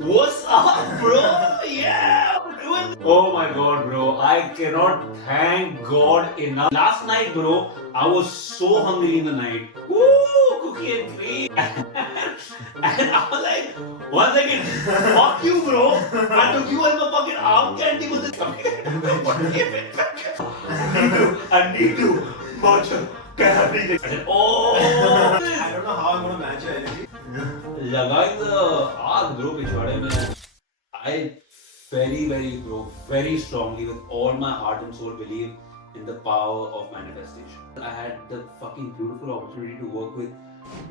What's up, bro? Yeah, oh my god, bro. I cannot thank God enough. Last night, bro, I was so hungry in the night. Woo, cookie and cream. And I was like, one second, fuck you, bro. I took you as my fucking arm candy with this. I need to watch everything. I said, oh. I don't know how I'm gonna match your energy. लगाई the आग bro पिछवाड़े में. I very strongly with all my heart and soul believe in the power of manifestation. I had the fucking beautiful opportunity to work with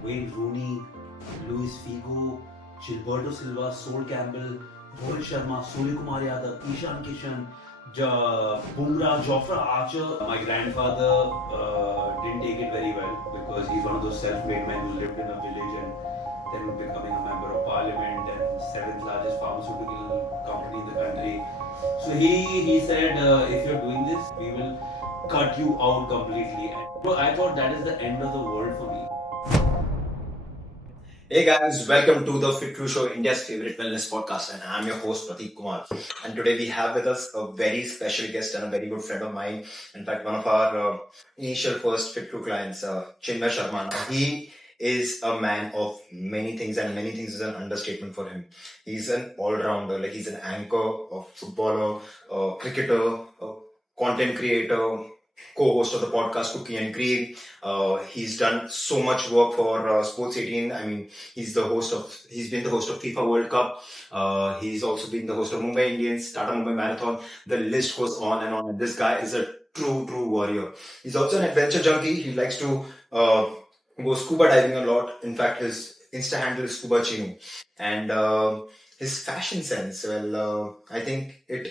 Wayne Rooney, Luis Figo, Gilberto Silva, Sol Campbell, Rohit Sharma, Suryakumar Yadav, Ishan Kishan, Bumrah, Jofra Archer. My grandfather didn't take it very well because he's one of those self-made men who lived in a village and then becoming a member of parliament and 7th largest pharmaceutical company in the country. So he said, if you're doing this, we will cut you out completely. And so I thought that is the end of the world for me. Hey guys, welcome to the FitCru Show, India's favorite wellness podcast, and I'm your host Prateek Kumar. And today we have with us a very special guest and a very good friend of mine. In fact, one of our initial first FitCru clients, Chinmaya Sharma. He is a man of many things, and many things is an understatement for him. He's an all-rounder, like he's an anchor, a footballer, a cricketer, a content creator, co-host of the podcast Cookie and Cream. He's done so much work for Sports 18. I mean, he's been the host of FIFA World Cup. He's also been the host of Mumbai Indians, Tata Mumbai Marathon. The list goes on and on. And this guy is a true warrior. He's also an adventure junkie. He likes to go scuba diving a lot. In fact, his Insta handle is Scuba Chinu. And his fashion sense, well, I think it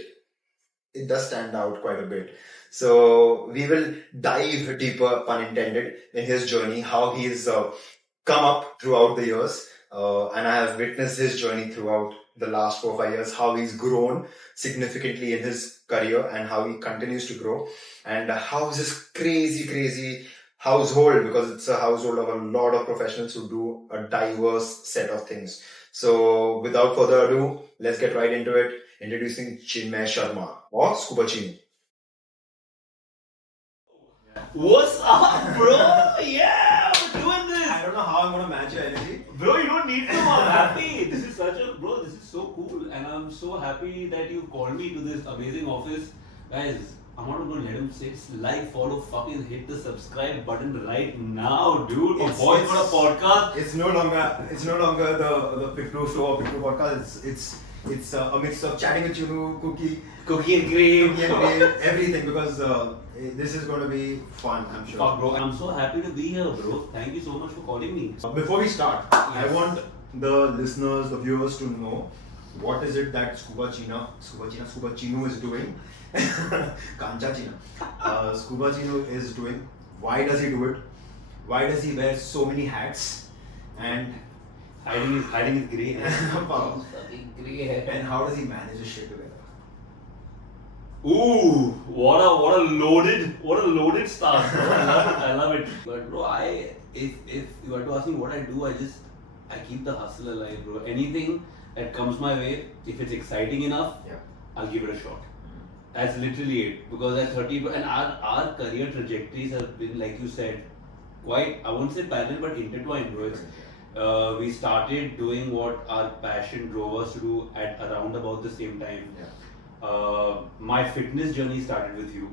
does stand out quite a bit. So we will dive deeper, pun intended, in his journey, how he's come up throughout the years. And I have witnessed his journey throughout the last 4 or 5 years, how he's grown significantly in his career and how he continues to grow. And how this crazy household, because it's a household of a lot of professionals who do a diverse set of things. So without further ado, let's get right into it. Introducing Chinmaya Sharma, or Scuba Chinu. What's up, bro? Yeah, we're doing this. I don't know how I'm gonna match your energy. Bro, you don't need to. I'm happy. This is so cool. And I'm so happy that you called me to this amazing office. Guys, I'm not gonna let him say like, follow, fucking hit the subscribe button right now, dude. A boy for a podcast. It's no longer the FitCru Show or FitCru podcast. It's a mix of chatting with you, Cookie and cream, everything, because this is going to be fun, I'm sure. Fuck, bro. I'm so happy to be here, bro. Thank you so much for calling me. Before we start, yes. I want the listeners, the viewers to know what is it that Scuba Chinu is doing. Kancha China. Scuba Chinu is doing. Why does he do it? Why does he wear so many hats? And hiding his grey hair. And how does he manage his shit together? Ooh, what a loaded start, bro. I love it. But bro, if you were to ask me what I do, I keep the hustle alive, bro. Anything that comes my way, if it's exciting enough, I'll give it a shot. That's literally it. Because at 30, and our career trajectories have been, like you said, quite, I won't say parallel, but intertwined, bro. We started doing what our passion drove us to do at around about the same time. My fitness journey started with you,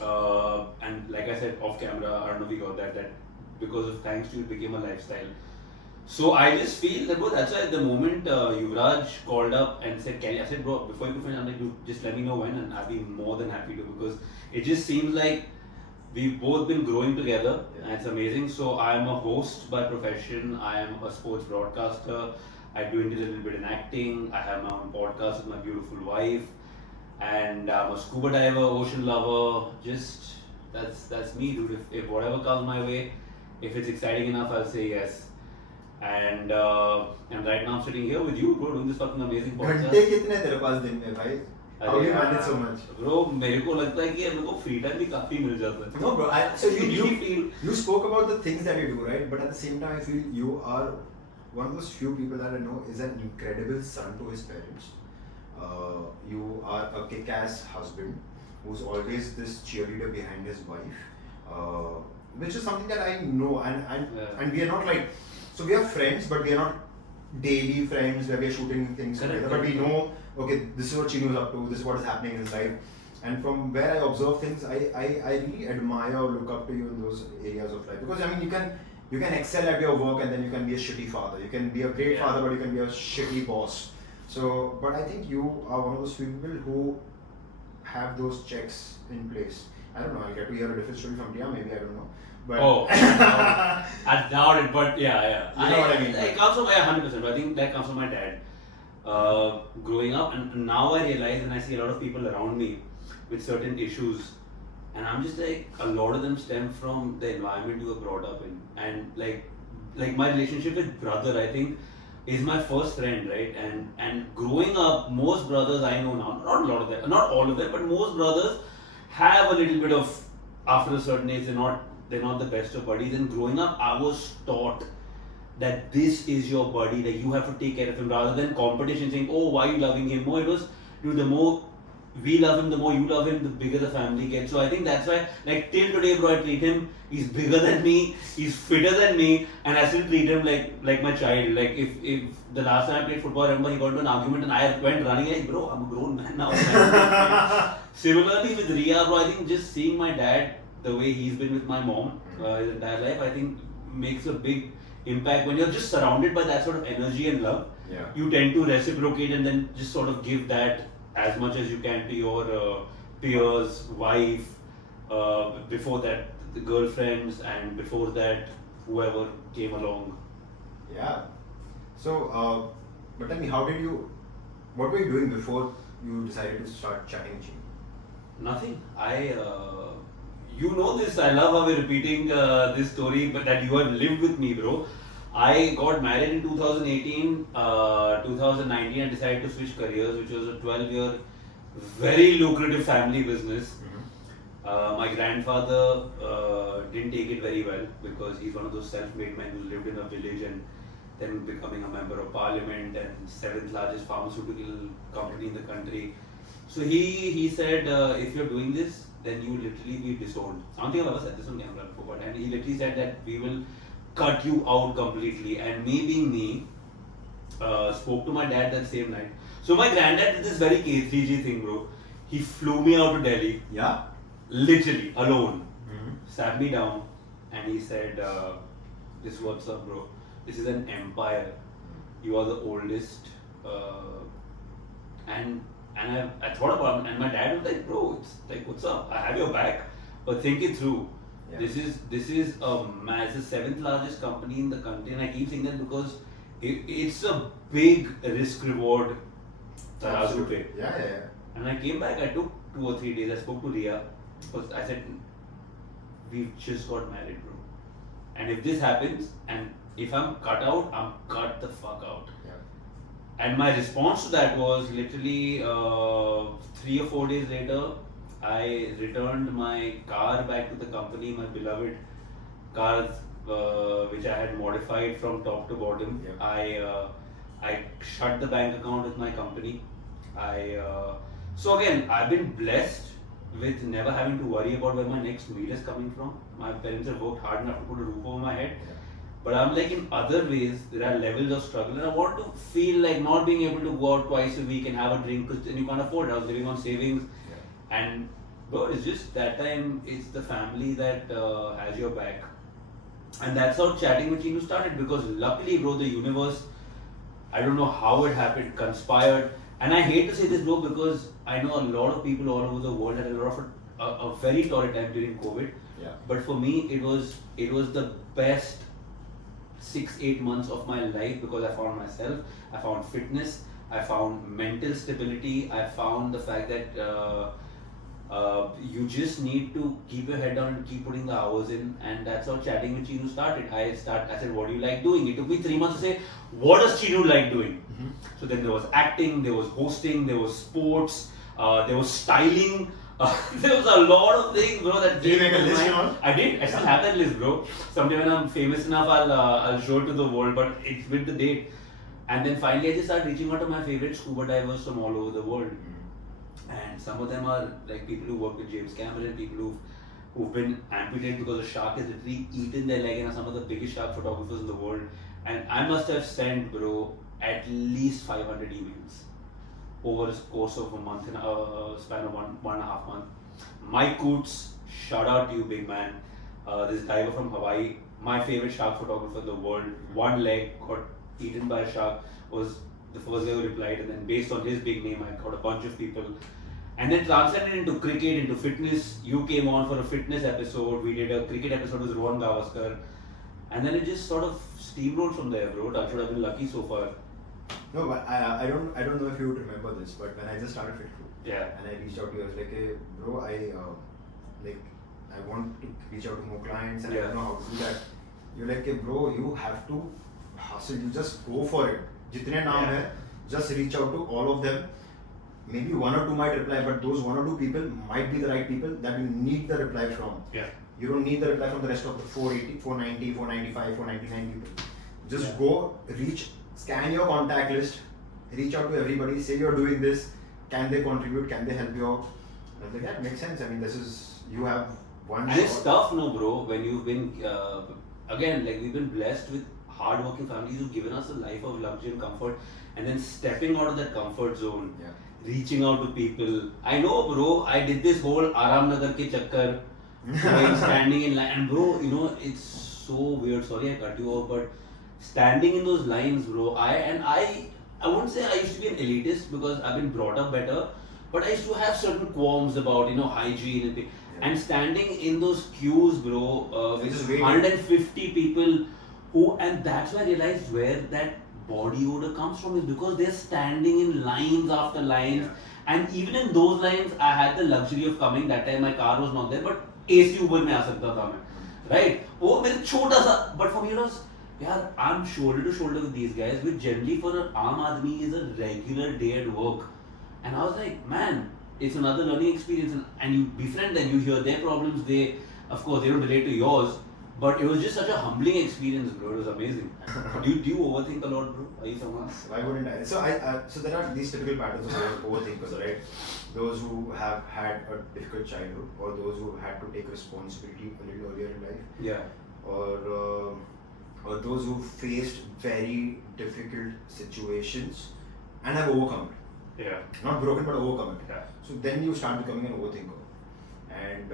and like I said off camera, I don't know if you got that because of thanks to you it became a lifestyle. So I just feel that, bro, that's why at the moment Yuvraj called up and said, I said, bro, before you go finish, I'm like, dude, just let me know when, and I'll be more than happy to, because it just seems like we've both been growing together, and it's amazing. So I'm a host by profession. I am a sports broadcaster. I do a little bit in acting. I have my own podcast with my beautiful wife, and I'm a scuba diver, ocean lover. Just that's me, dude. If whatever comes my way, if it's exciting enough, I'll say yes. And right now I'm sitting here with you, bro, doing this fucking amazing podcast. घंटे कितने तेरे पास दिन में भाई? How do you manage so much? Bro, मेरे को लगता है कि मेरे को free time भी काफी मिल जाता है. No, bro. So you spoke about the things that you do, right? But at the same time, I feel you are one of those few people that I know is an incredible son to his parents. You are a kick-ass husband who's always this cheerleader behind his wife, which is something that I know, and we are not like, so we are friends, but we are not daily friends where we are shooting things together, but we know, okay, this is what Chinu's up to, this is what is happening in his life. And from where I observe things, I really admire or look up to you in those areas of life. Because I mean, you can excel at your work and then you can be a shitty father. You can be a great father, but you can be a shitty boss. So, but I think you are one of those people who have those checks in place. I don't know, I'll get to hear a different story from Tia, maybe, I don't know. But I doubt it, but yeah. You know what I mean? It comes from 100%, but I think that comes from my dad. Growing up, and now I realize, and I see a lot of people around me with certain issues, and I'm just like, a lot of them stem from the environment you were brought up in. And like my relationship with brother, I think, is my first friend, right? And growing up, most brothers I know now, not a lot of them, not all of them, but most brothers have a little bit of, after a certain age, they're not the best of buddies. And growing up, I was taught that this is your buddy, that you have to take care of him, rather than competition saying, oh, why are you loving him more? It was, dude, the more we love him, the more you love him, the bigger the family gets. So I think that's why, like, till today, bro, I treat him, he's bigger than me, he's fitter than me, and I still treat him like my child. Like, if the last time I played football, I remember he got into an argument and I went running, like, bro, I'm a grown man now. Similarly with Ria, bro, I think just seeing my dad, the way he's been with my mom his entire life, I think makes a big impact. When you're just surrounded by that sort of energy and love, you tend to reciprocate and then just sort of give that as much as you can to your peers, wife, before that the girlfriends, and before that whoever came along. Yeah. So, but tell me, what were you doing before you decided to start chatting Chinu? Nothing. You know this, I love how we're repeating this story, but that you have lived with me, bro. I got married in 2018, 2019 I decided to switch careers, which was a 12-year, very lucrative family business. My grandfather didn't take it very well because he's one of those self-made men who lived in a village and then becoming a member of parliament and 7th largest pharmaceutical company in the country. So he said, if you're doing this, then you will literally be disowned. I don't think I've ever said this on camera before, and he literally said that we will cut you out completely. And me being me, spoke to my dad that same night. So my granddad did this very K3G thing, bro. He flew me out to Delhi. Yeah. Literally, alone. Sat me down and he said, this is what's up, bro. This is an empire. You are the oldest. And I thought about it, and my dad was like, bro, it's like, what's up? I have your back, but think it through. Yeah. This is it's the 7th largest company in the country, and I keep saying that because it's a big risk reward tarazu pe. Yeah. And I came back, I took 2 or 3 days, I spoke to Ria, because I said, we've just got married, bro. And if this happens, and if I'm cut out, I'm cut the fuck out. And my response to that was literally 3 or 4 days later, I returned my car back to the company, my beloved car, which I had modified from top to bottom. I shut the bank account with my company. So again, I've been blessed with never having to worry about where my next meal is coming from. My parents have worked hard enough to put a roof over my head. But I'm like, in other ways, there are levels of struggle, and I want to feel like not being able to go out twice a week and have a drink because then you can't afford it. I was living on savings, and bro, it's just that time, it's the family that has your back. And that's how chatting with Chinu started, because luckily, bro, the universe, I don't know how it happened, conspired. And I hate to say this, bro, because I know a lot of people all over the world had a lot of a very torrid time during COVID. But for me, it was the best 6-8 months of my life, because I found myself, I found fitness, I found mental stability, I found the fact that you just need to keep your head down and keep putting the hours in, and that's how chatting with Chinu started. I said, what do you like doing? It took me 3 months to say, what does Chinu like doing? So then there was acting, there was hosting, there was sports, there was styling, There was a lot of things, bro. That Did you make a changed my list mind. and all? I did. I still have that list, bro. Someday when I'm famous enough, I'll show it to the world. But it's with the date. And then finally, I just started reaching out to my favorite scuba divers from all over the world. And some of them are like people who work with James Cameron, people who've been amputated because a shark has literally eaten their leg and are some of the biggest shark photographers in the world. And I must have sent, bro, at least 500 emails over a course of a month, in a span of one and a half month. Mike Coots, shout out to you, big man. This diver from Hawaii, my favorite shark photographer in the world. One leg got eaten by a shark, was the first guy who replied, and then based on his big name, I got a bunch of people. And then translated into cricket, into fitness. You came on for a fitness episode. We did a cricket episode with Rohan Gavaskar. And then it just sort of steamrolled from there, bro. I should have been lucky so far. No, but I don't know if you would remember this, but when I just started FitCru, Yeah. and I reached out to you, I was like, hey, bro, I want to reach out to more clients, and I don't know how to do that. You're like, hey, bro, you have to hustle. You just go for it. Jitne naam hai, just reach out to all of them. Maybe one or two might reply, but those one or two people might be the right people that you need the reply from. Yeah. You don't need the reply from the rest of the 480, 490, 495, 499 people. Just go, reach, scan your contact list, reach out to everybody, say you're doing this, can they contribute, can they help you out? I was like, yeah, it makes sense. I mean, you have one And it's shot. tough, no, bro, when you've been, again, like we've been blessed with hard-working families who've given us a life of luxury and comfort, and then stepping out of that comfort zone, reaching out to people. I know, bro, I did this whole Aram Nagar ke chakkar, going standing in line, and bro, you know, it's so weird, sorry I cut you off, but standing in those lines, bro, I wouldn't say I used to be an elitist because I've been brought up better, but I used to have certain qualms about, you know, hygiene and things. And standing in those queues, bro, with 150 people and that's why I realized where that body odor comes from is because they're standing in lines after lines. And even in those lines, I had the luxury of coming. That time my car was not there, but AC Uber में आ सकता था मैं, right? वो मेरे छोटा सा, but for me it was, यार, I'm shoulder to shoulder with these guys, which generally for an aam aadmi is a regular day at work. And I was like, man, it's another learning experience, and you befriend them, you hear their problems. They, of course, they don't relate to yours, but it was just such a humbling experience, bro. It was amazing. do you overthink a lot, bro? Are you someone? Why wouldn't I? So there are these typical patterns of overthinkers, right? Those who have had a difficult childhood, or those who had to take responsibility a little earlier in life, Yeah. or those who faced very difficult situations and have overcome it. Yeah. Not broken, but overcome it. Yeah. So then you start becoming an overthinker, and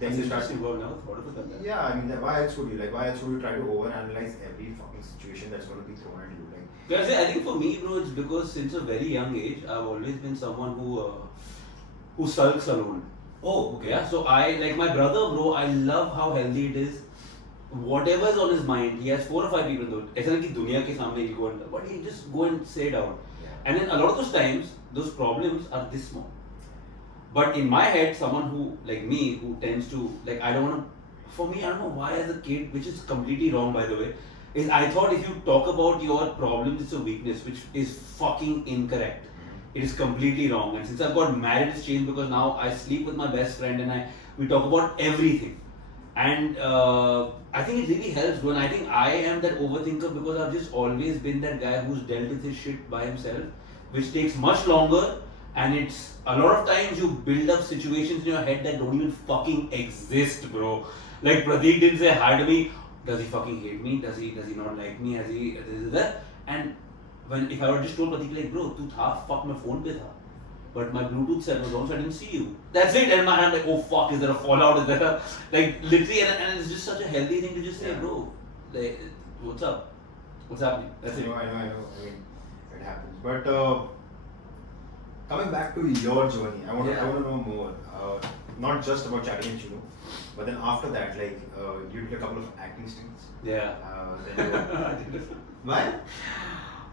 then you start. Well, now thought about that. Yeah, I mean, why else would you why else would you try to overanalyze every fucking situation that's going to be thrown at you? Because I think for me, bro, it's because since a very young age, I've always been someone who sulks alone. Oh, okay. Yeah. So I like my brother, bro. I love how healthy it is. Whatever's on his mind, he has 4 or 5 people. ऐसा नहीं कि दुनिया के सामने he'll go and, but he just go and say it out. And then a lot of those times, those problems are this small. But in my head, someone who, like me, who tends to, like, I don't want to, for me, I don't know why as a kid, which is completely wrong by the way, is I thought if you talk about your problems, it's a weakness, which is fucking incorrect. It is completely wrong. And since I've got married, it's changed because now I sleep with my best friend and we talk about everything. And I think it really helps when I think I am that overthinker because I've just always been that guy who's dealt with his shit by himself, which takes much longer, and it's a lot of times you build up situations in your head that don't even fucking exist, bro. Like Pradeep didn't say hi to me. Does he fucking hate me? Does he not like me? Has he that? And if I would just told Pradeep like, bro, tu tha, fuck, my phone pe tha. But my Bluetooth set was on, so I didn't see you. That's it. And my hand like, oh fuck, is there a fallout? Is there a, like, literally, and it's just such a healthy thing to just say, bro, like, what's up? What's happening? That's it. I know. I mean, it happens. But coming back to your journey, I want to know more. Not just about chatting and Chino, but then after that, like, you did a couple of acting stints. Yeah. Why?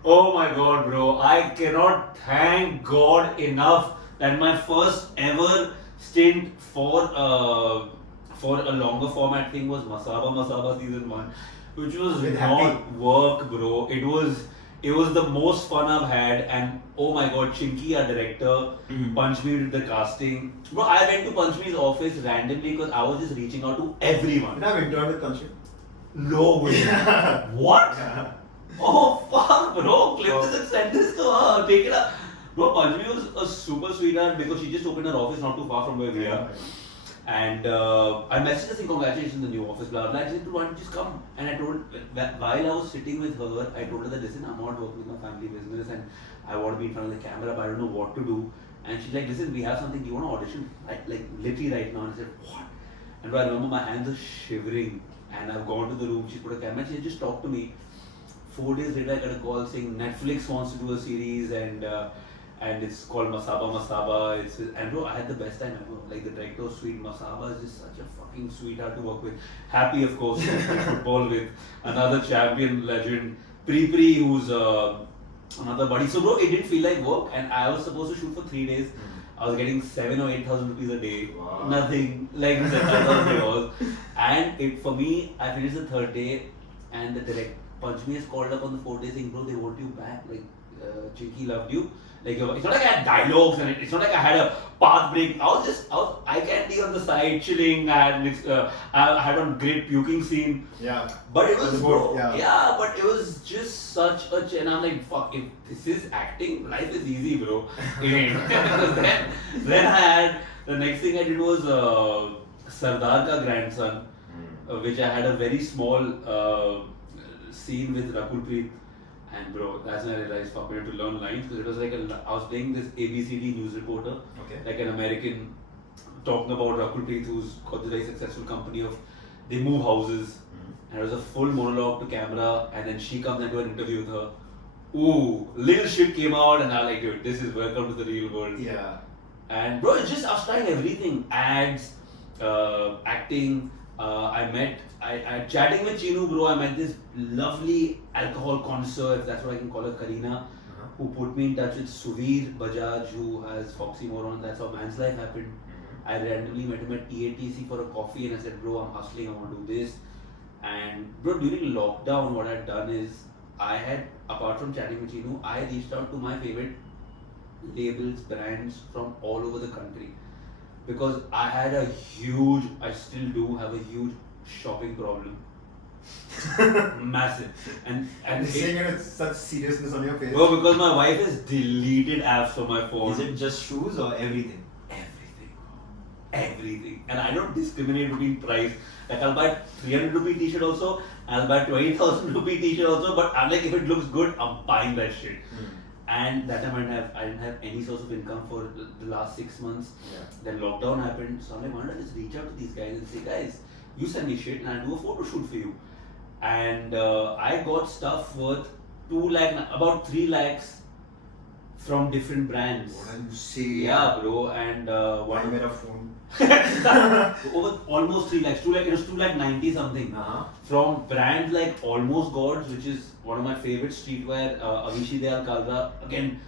Oh my god, bro. I cannot thank God enough that my first ever stint for a longer format thing was Masaba season 1, which was With not Happy. work, bro. It was It was the most fun I've had, and oh my god, Chinky, our director, punched me with the casting. Bro, I went to Panchmi's office randomly because I was just reaching out to everyone. Did I have interned with Panchmi? No way. What? Oh fuck, bro. Clip this and send this to her. Take it up. Bro, Panchmi was a super sweetheart because she just opened her office not too far from where we are. And I messaged her saying, congratulations on the new office, blah, blah. I said, why don't you just come? And I told, while I was sitting with her, I told her that, listen, I'm not working with my family business and I want to be in front of the camera, but I don't know what to do. And she's like, listen, we have something, do you want to audition? Like literally right now. And I said, what? And I remember my hands are shivering and I've gone to the room, she put a camera and she said, just talk to me. 4 days later, I got a call saying Netflix wants to do a series and it's called Masaba. And bro, I had the best time ever. Like the director was sweet. Masaba is just such a fucking sweetheart to work with. Happy, of course, to play football with another champion legend, Pri, who's another buddy. So bro, it didn't feel like work, and I was supposed to shoot for 3 days. I was getting 7,000 or 8,000 rupees a day. Wow. Nothing like that was. And for me, I finished the 3rd day, and the director Panchmi has called up on the 4th day saying, bro, they want you back. Like Chinky loved you. Like it's not like I had dialogues and it's not like I had a path break. I was eye candy on the side, chilling, and I had one great puking scene. Yeah. But it was yeah. but it was just such a and I'm like, fuck, if this is acting, life is easy, bro. then I had the next thing I did was Sardar ka grandson, which I had a very small scene with Rakul Preet. And bro, that's when I realized, fuck, we have to learn lines because it was like I was playing this ABCD news reporter, like an American, talking about Rakul Preet, who's got this very successful company of, they move houses, and it was a full monologue to camera, and then she comes and do an interview with her. Ooh, little shit came out, and I was like, dude, this is welcome to the real world. Yeah. And bro, it's just I was trying everything, ads, acting. I chatting with Chinu, bro. I met this lovely alcohol connoisseur, if that's what I can call her, Karina, who put me in touch with Suvir Bajaj, who has Foxy Moron. That's how Man's Life happened. I randomly met him at EATC for a coffee, and I said, bro, I'm hustling, I want to do this. And bro, during lockdown, what I'd done is I had, apart from chatting with Chinu, I reached out to my favorite labels, brands from all over the country. Because I had I still do have a huge shopping problem. Massive. And saying it with such seriousness on your face. Well, because my wife has deleted apps from my phone. Is it just shoes or everything? Everything. And I don't discriminate between price. Like I'll buy 300 rupee t-shirt also, I'll buy 20,000 rupee t-shirt also, but I'm like, if it looks good, I'm buying that shit. And that time I didn't have any source of income for the last 6 months. Then lockdown happened, so I'm like, why don't I just reach out to these guys and say, guys, you send me shit and I'll do a photo shoot for you. And I got stuff worth 2 lakh, about 3 lakhs from different brands. What are you say? Yeah, bro. And one made a phone. Over almost 3 lakhs, 2 lakh, it was 2 lakh 90 something. From brands like Almost Gods, which is one of my favorite streetwear, Avishi Dayal Kalra, again,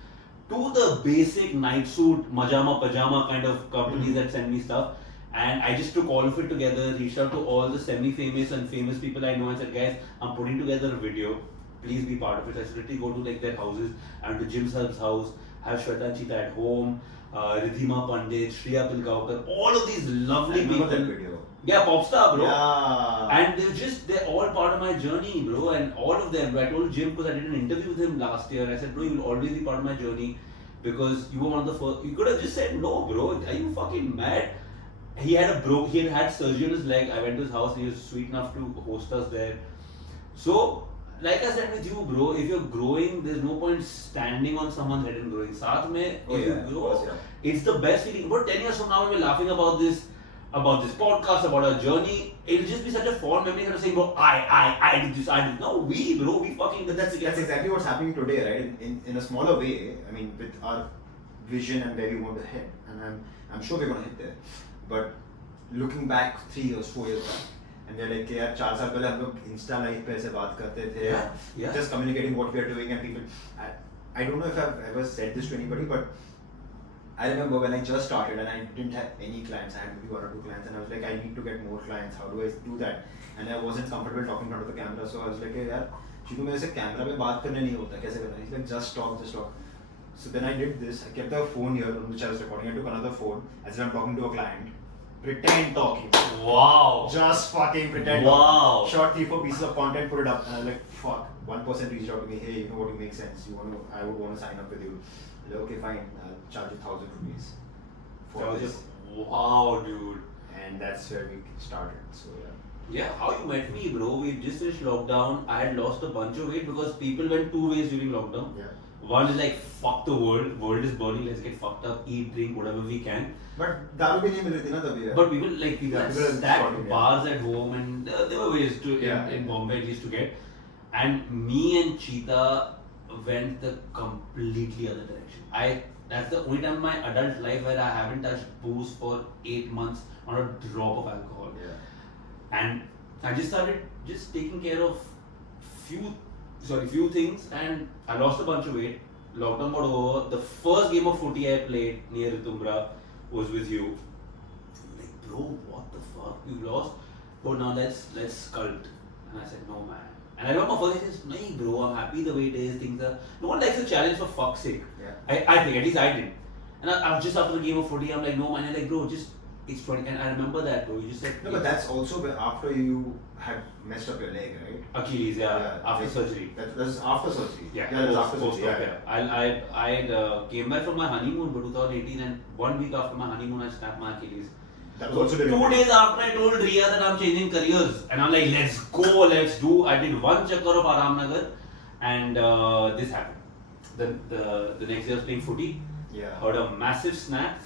to the basic night suit, majama, pajama kind of companies that send me stuff. And I just took all of it together, reached out to all the semi-famous and famous people I know and said, guys, I'm putting together a video, please be part of it. I should literally go to like their houses. I went to Jim Saab's house, I have Shweta and Cheetah at home, Ridhima Pandit, Shriya Pilgaonkar, all of these lovely people. That video. Yeah, pop star, bro. Yeah. And they're all part of my journey, bro. And all of them, I told Jim, because I did an interview with him last year, I said, bro, you'll always be part of my journey because you were one of the first. You could have just said, no, bro, are you fucking mad? He had surgery on his leg. I went to his house and he was sweet enough to host us there. So, like I said with you, bro, if you're growing, there's no point standing on someone's head and growing. Saath mein, if you grow, it's the best feeling. But 10 years from now, when we're laughing about this podcast, about our journey, it'll just be such a fond memory of saying, bro, I did this, I did. No, we fucking. That's exactly what's happening today, right? In a smaller way. I mean, with our vision and where we want to head, and I'm sure we're going to hit there. But looking back 3 years, 4 years back, and we're like, यार 4 साल पहले हम लोग Insta Live पे ऐसे बात करते थे, just communicating what we are doing, and people. I don't know if I've ever said this to anybody, but I remember when I just started and I didn't have any clients. I had maybe 1 or 2 clients, and I was like, I need to get more clients. How do I do that? And I wasn't comfortable talking in front of the camera, so I was like, hey, yaar, क्योंकि मेरे से camera पे बात करने नहीं होता, कैसे करना है? He's like just talk. So then I did this. I kept the phone here on which I was recording. I took another phone as if I'm talking to a client. Pretend talking. Wow. Just fucking pretend. Wow. Short 3-4 pieces of content, put it up, and I'm like, fuck. One person reached out to me. Hey, you know what? You make sense. I would want to sign up with you. I'm like, okay, fine. I'll charge you 1,000 rupees for this. Wow, dude. And that's where we started. So yeah. Yeah, how you met me, bro? We just finished lockdown. I had lost a bunch of weight because people went two ways during lockdown. Yeah. One is like, fuck the world is burning, let's get fucked up, eat, drink, whatever we can. But दारू भी नहीं मिल रही थी ना तभी. But people had people stacked started, bars at home, and there were ways to in Bombay at least to get. And me and Cheetah went the completely other direction. That's the only time in my adult life where I haven't touched booze for 8 months on a drop of alcohol. Yeah. And I just started taking care of few things, and I lost a bunch of weight. Lockdown got over. The first game of footy I played near Ritumbra was with you. I'm like, bro, what the fuck? You lost? But now let's sculpt. And I said, no man. And I remember my first day says, no bro, I'm happy the way it is. Things are. No one likes a challenge for fuck's sake. Yeah. I think, at least I did. And I was just after the game of footy, I'm like, no man. I'm like, bro, it's 20. And I remember that, bro. You just said. No, but that's also after you had messed up your leg, right? Achilles, after surgery. That was after surgery. Yeah, that was after surgery. Yeah. I came back from my honeymoon for 2018, and 1 week after my honeymoon, I snapped my Achilles. That was also 2 days after, I told Riya that I'm changing careers, and I'm like, let's go, let's do. I did 1 chakkar of Aramnagar, and this happened. The next day I was playing footy. Yeah. Heard a massive snap.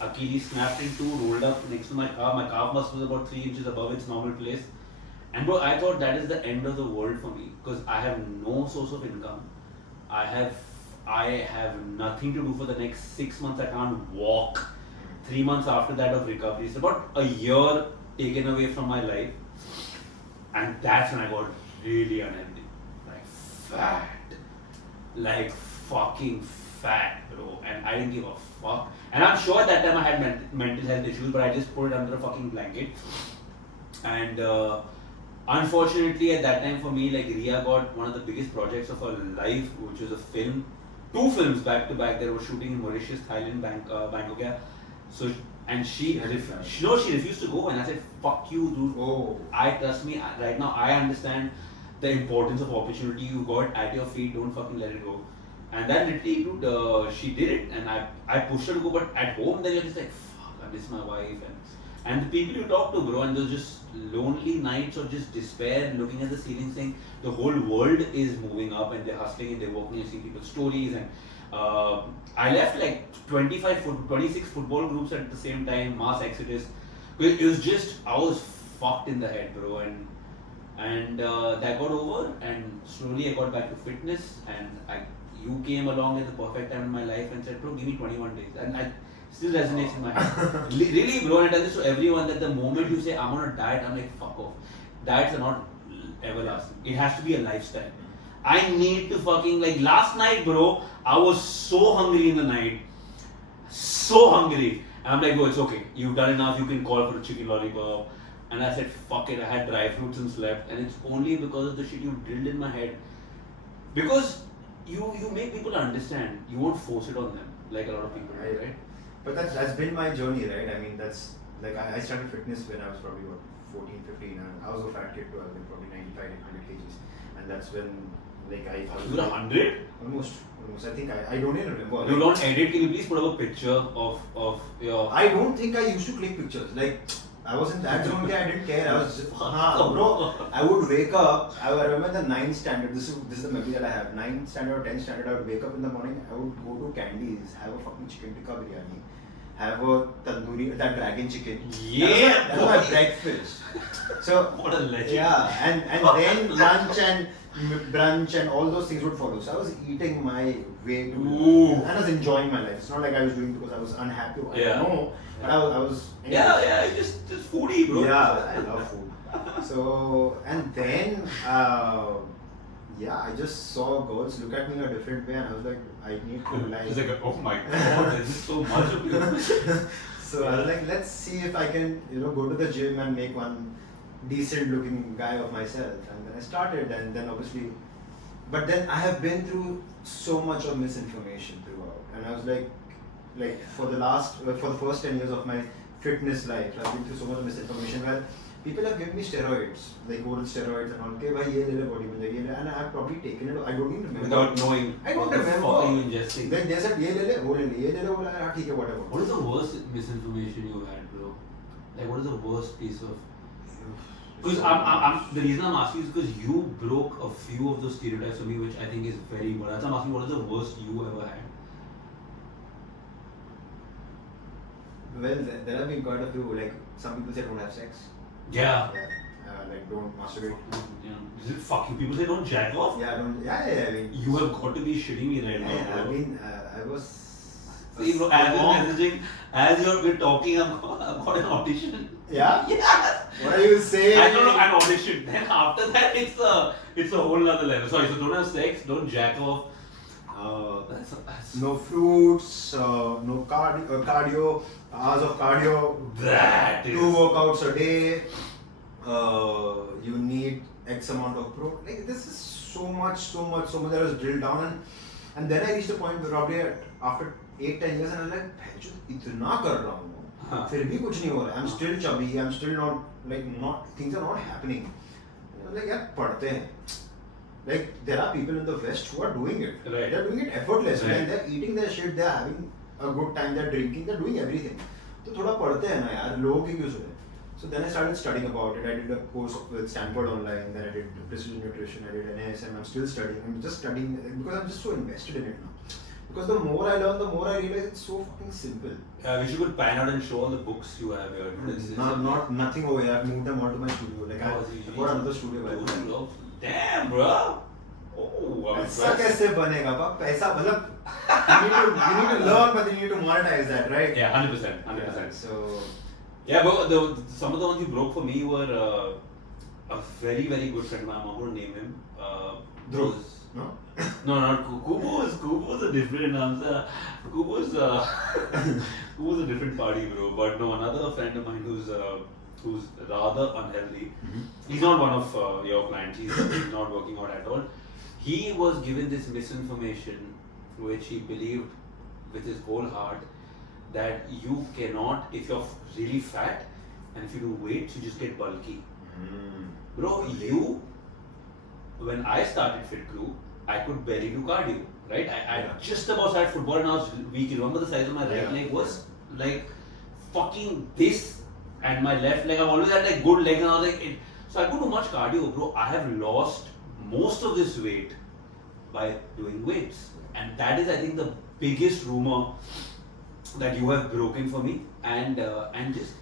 Achilles snapped in 2, rolled up next to my calf. My calf muscle was about 3 inches above its normal place. And bro, I thought that is the end of the world for me because I have no source of income. I have nothing to do for the next 6 months. I can't walk. 3 months after that of recovery. It's about a year taken away from my life. And that's when I got really unhealthy. Like fat. Like fucking fat, bro. And I didn't give a fuck. And I'm sure at that time I had mental health issues, but I just put it under a fucking blanket. And unfortunately at that time for me, like Riya got one of the biggest projects of her life, which was a film. 2 films back to back. They were shooting in Mauritius, Thailand, Bangkok. Yeah. So and she refused to go, and I said, "Fuck you, dude. Oh. Trust me. Right now, I understand the importance of opportunity you got at your feet. Don't fucking let it go." And that literally, dude, she did it, and I pushed her to go. But at home, then you're just like, "Fuck, I miss my wife," and the people you talk to, bro, and those just lonely nights of just despair, looking at the ceiling, saying the whole world is moving up, and they're hustling and they're working, and seeing people's stories and. I left like 26 football groups at the same time, mass exodus. It was just, I was fucked in the head, bro, and that got over, and slowly I got back to fitness, and you came along at the perfect time in my life and said, bro, give me 21 days, and I still resonates in my head. Really, bro, and I tell this to everyone that the moment you say, I'm on a diet, I'm like, fuck off. Diets are not everlasting. It has to be a lifestyle. I need to fucking, like last night, bro, I was so hungry in the night. So hungry. And I'm like, bro, it's okay. You've done enough. You can call for a chicken lollipop. And I said, fuck it. I had dry fruits and slept. And it's only because of the shit you drilled in my head. Because you make people understand. You won't force it on them like a lot of people do, right? But that's been my journey, right? I mean, that's like I started fitness when I was probably 14, 15. And I was a fat kid too. I was like probably 95, 100 kgs. And that's when like I was. You were 100? Almost. I think I don't even remember. You don't edit. Can you please put up a picture of your? I don't think I used to click pictures. Like I wasn't that zone. I didn't care. I was just, bro. I would wake up. I remember the 9th standard. This is the memory that I have. 9th standard or 10th standard. I would wake up in the morning. I would go to Candies, have a fucking chicken tikka biryani, have a tandoori, that dragon chicken. Yeah, that was my breakfast. So what a legend. Yeah, and then lunch and brunch and all those things would follow. So I was eating my way to, and I was enjoying my life. It's not like I was doing it because I was unhappy. I don't know, but I was. Yeah, just foodie, bro. Yeah, I love food. So and then I just saw girls look at me in a different way, and I was like, I need to like. It's like, oh my god, there's so much of you. So I was like, let's see if I can, go to the gym and make one decent looking guy of myself, and then I started, and then obviously, but then I have been through so much of misinformation throughout, and I was like for the first 10 years of my fitness life, I've been through so much of misinformation where people have given me steroids, like oral steroids and all. Okay, bhai, ye le le body builder, ye le, and I've probably taken it. I don't even remember. Without knowing. I don't what the remember. fuck are you ingesting? Then they said, ye le le, wo le le, ye le le, wo le le, theek hai, whatever. What is the worst misinformation you had, bro? Like, what is the worst piece of? Because the reason I'm asking is because you broke a few of those stereotypes for me, which I think is very important. That's why I'm asking, what is the worst you ever had? Well, there have been quite a few. Like some people say don't have sex. Yeah. Like don't masturbate. Yeah. Is it fucking people say don't jack off? Yeah, don't. Yeah. I mean, You have got to be shitting me right now. I Bro. mean, I was. See, bro, as you're messaging, as you're talking, I've got an audition. Yeah. Yes. What are you saying? I don't know, an audition. Then after that, it's a whole nother level. Sorry, so don't have sex, don't jack off. That's No fruits, no cardio, hours of cardio, that is 2 workouts a day, you need X amount of protein. Like this is so much that was drilled down, and then I reached a point where probably after 8-10 years and I was like, "Bhai, इतना कर रहा हूँ, फिर भी कुछ नहीं हो रहा है. I'm still chubby, I'm still not things are not happening." And I was like, यार पढ़ते हैं. Like there are people in the West who are doing it. Right. They're doing it effortlessly, Right. and they're eating their shit. They're having a good time. They're drinking. They're doing everything. तो थोड़ा पढ़ते हैं ना यार, लोगों की क्यों सुने? So then I started studying about it. I did a course with Stanford online. Then I did precision nutrition. I did NASM. I'm still studying. I'm just studying because I'm just so invested in it now. Because the more I learn, the more I realize it's so fucking simple. we should pan out and show all the books you have here. Nothing over here. I've moved them all to my studio. Like I bought another studio. By the way. Damn, bro. Oh, I'm पैसा impressed. कैसे बनेगा बा? पैसा मतलब you need to learn, but you need to monetize that, right? Yeah, 100%. 100%. Yeah, so Yeah, but some of the ones you broke for me were a very, very good friend of mine. I'm not going to name him. Dhruv, was- no? No, not Kubo's a different answer. Kubo's a different party, bro. But no, another friend of mine who's rather unhealthy. He's not one of your clients. He's not working out at all. He was given this misinformation, which he believed with his whole heart that you cannot, if you're really fat and if you do weights, you just get bulky. Bro, when I started FitCru, I could barely do cardio, right? I just about started football and I was weak. Remember the size of my right leg was like fucking this, and my left leg, I've always had like good legs, and I was like, so I could do much cardio, bro. I have lost most of this weight by doing weights, and that is, I think, the biggest rumor that you have broken for me, and just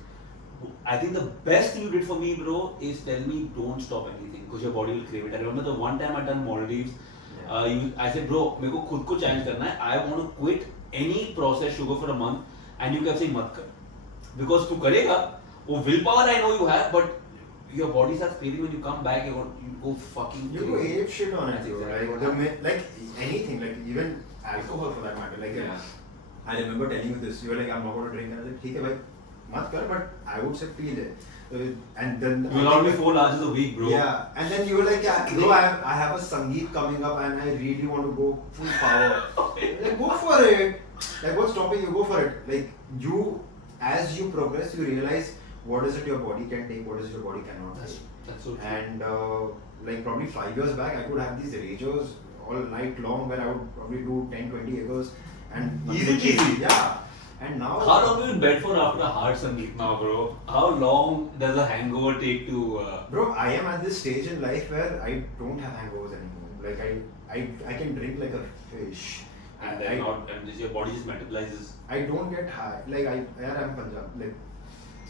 I think the best thing you did for me, bro, is tell me don't stop anything because your body will crave it. I remember the one time I done Maldives, I said, bro, मेरे को खुद को challenge करना है. I want to quit any processed sugar for a month, and you kept saying मत कर, because तू करेगा, वो willpower I know you have, but your body starts craving when you come back. You go fucking. You go crazy. ape shit on it, That's bro. exactly what Like anything, like even alcohol for that matter. Like I remember telling you this. You were like, I'm not going to drink. And I was like, ठीक है भाई, मत कर. But I would say pee le. And then You allowed me 4 larges a week, bro. Yeah, and then you were like, yeah, bro, I have a Sangeet coming up and I really want to go full power. Like, go for it. Like, what's stopping you? Go for it. Like, as you progress, you realize what is it your body can take, what is it your body cannot take. That's so true. And like probably 5 years back, I could have these ragers all night long where I would probably do 10-20 acres and Easy cheesy. Yeah. And now How long are you in bed for after a hard Sangeet now, bro? How long does a hangover take to? Bro, I am at this stage in life where I don't have hangovers anymore. Like I can drink like a fish. And then your body just metabolizes. I don't get high. Like I'm Punjab. Like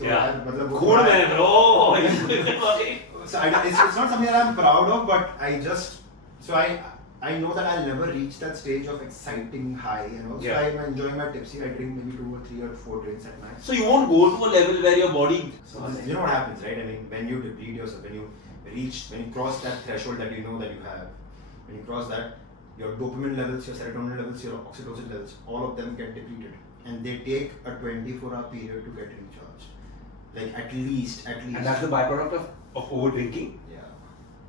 Yeah. मतलब Cool man, bro. So it's not something that I'm proud of, but I know that I'll never reach that stage of exciting high, you know. So I'm enjoying my tipsy. I drink maybe 2 or 3 or 4 drinks at night. So you won't go to a level where your body. You know what happens, right? I mean, when you deplete yourself, when you cross that threshold that you know that you have, when you cross that, your dopamine levels, your serotonin levels, your oxytocin levels, all of them get depleted, and they take a 24-hour period to get recharged. Like at least. And that's the byproduct of of over drinking. Yeah.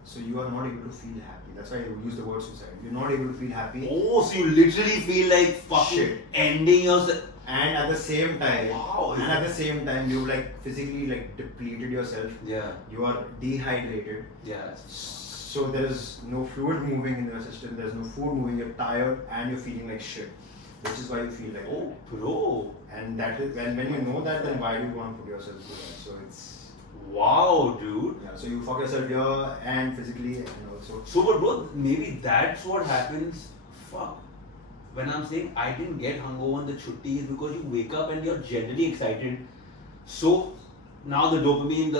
So you are not able to feel happy. That's why I use the word suicide. You're not able to feel happy. Oh, so you literally feel like fucking Shit. ending yourself. And at the same time, Wow. you've like physically like depleted yourself. Yeah. You are dehydrated. Yeah. So there is no fluid moving in your system. There's no food moving. You're tired and you're feeling like shit, which is why you feel like. Oh, bro. And that is when you know that, then why do you want to put yourself through that? So it's Wow, dude. yeah. So you fuck yourself here and physically and also. So, but bro, maybe that's what happens. Fuck. When I'm saying I didn't get hungover on the chutti is because you wake up and you're generally excited. So now the dopamine,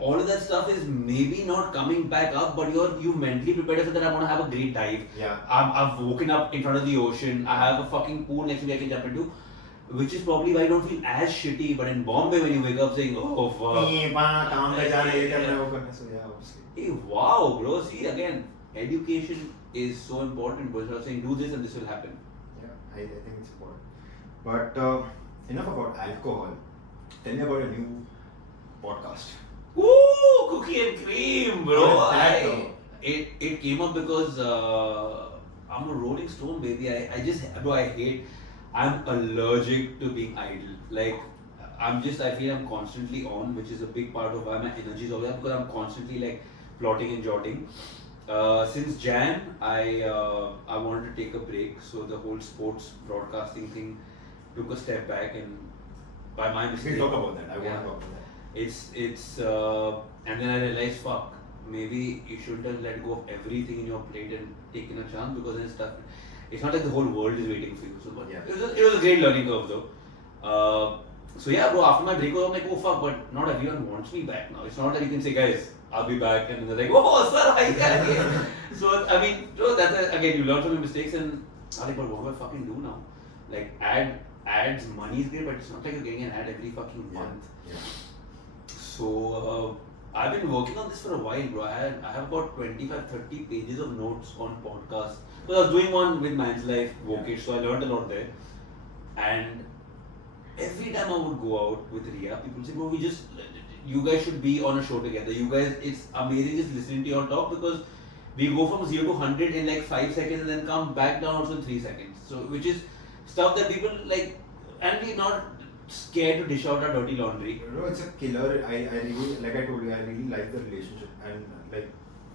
all of that stuff is maybe not coming back up, but you mentally prepared yourself that I'm gonna have a great dive. Yeah. I've woken up in front of the ocean. I have a fucking pool next to me I can jump into, which is probably why I don't feel as shitty. But in Bombay, when you wake up saying, oh fuck. So yeah, obviously. Hey, wow, bro. See, again, education is so important. But you're saying, do this and this will happen. Yeah, I think it's important. But enough about alcohol. Tell me about your new podcast. Ooh, cookie and cream, bro. How did that go? It came up because I'm a Rolling Stone, baby. I just, bro, I'm allergic to being idle. Like, I feel I'm constantly on, which is a big part of why my energy is over there, because I'm constantly like plotting and jotting. Since Jan, I wanted to take a break, so the whole sports broadcasting thing took a step back, and by my mistake. We'll talk about that. I want Yeah. to talk about that. It's and then I realized, fuck, maybe you shouldn't have let go of everything in your plate and taken a chance, because then it's not like the whole world is waiting for you. So, but Yeah. it was a great learning curve though. So yeah, bro, after my break, I'm like, oh fuck, but not everyone wants me back now. It's not like you can say, guys, I'll be back, and they're like, oh sir, I can. So I mean, bro, again, you learn from your mistakes, and I'm like, but what do I fucking do now? Like ads, money is great, but it's not like you're getting an ad every fucking month. Yeah. So I've been working on this for a while, bro. I have about 25-30 pages of notes on podcasts. So I was doing one with Man's Life, Vokish, so I learned a lot there. And every time I would go out with Ria, people say, bro, you guys should be on a show together. You guys, it's amazing just listening to your talk, because we go from 0 to 100 in like 5 seconds and then come back down also in 3 seconds. So, which is stuff that people like, and we're not scared to dish out our dirty laundry. No, it's a killer. I really, like I told you, I really like the relationship, and like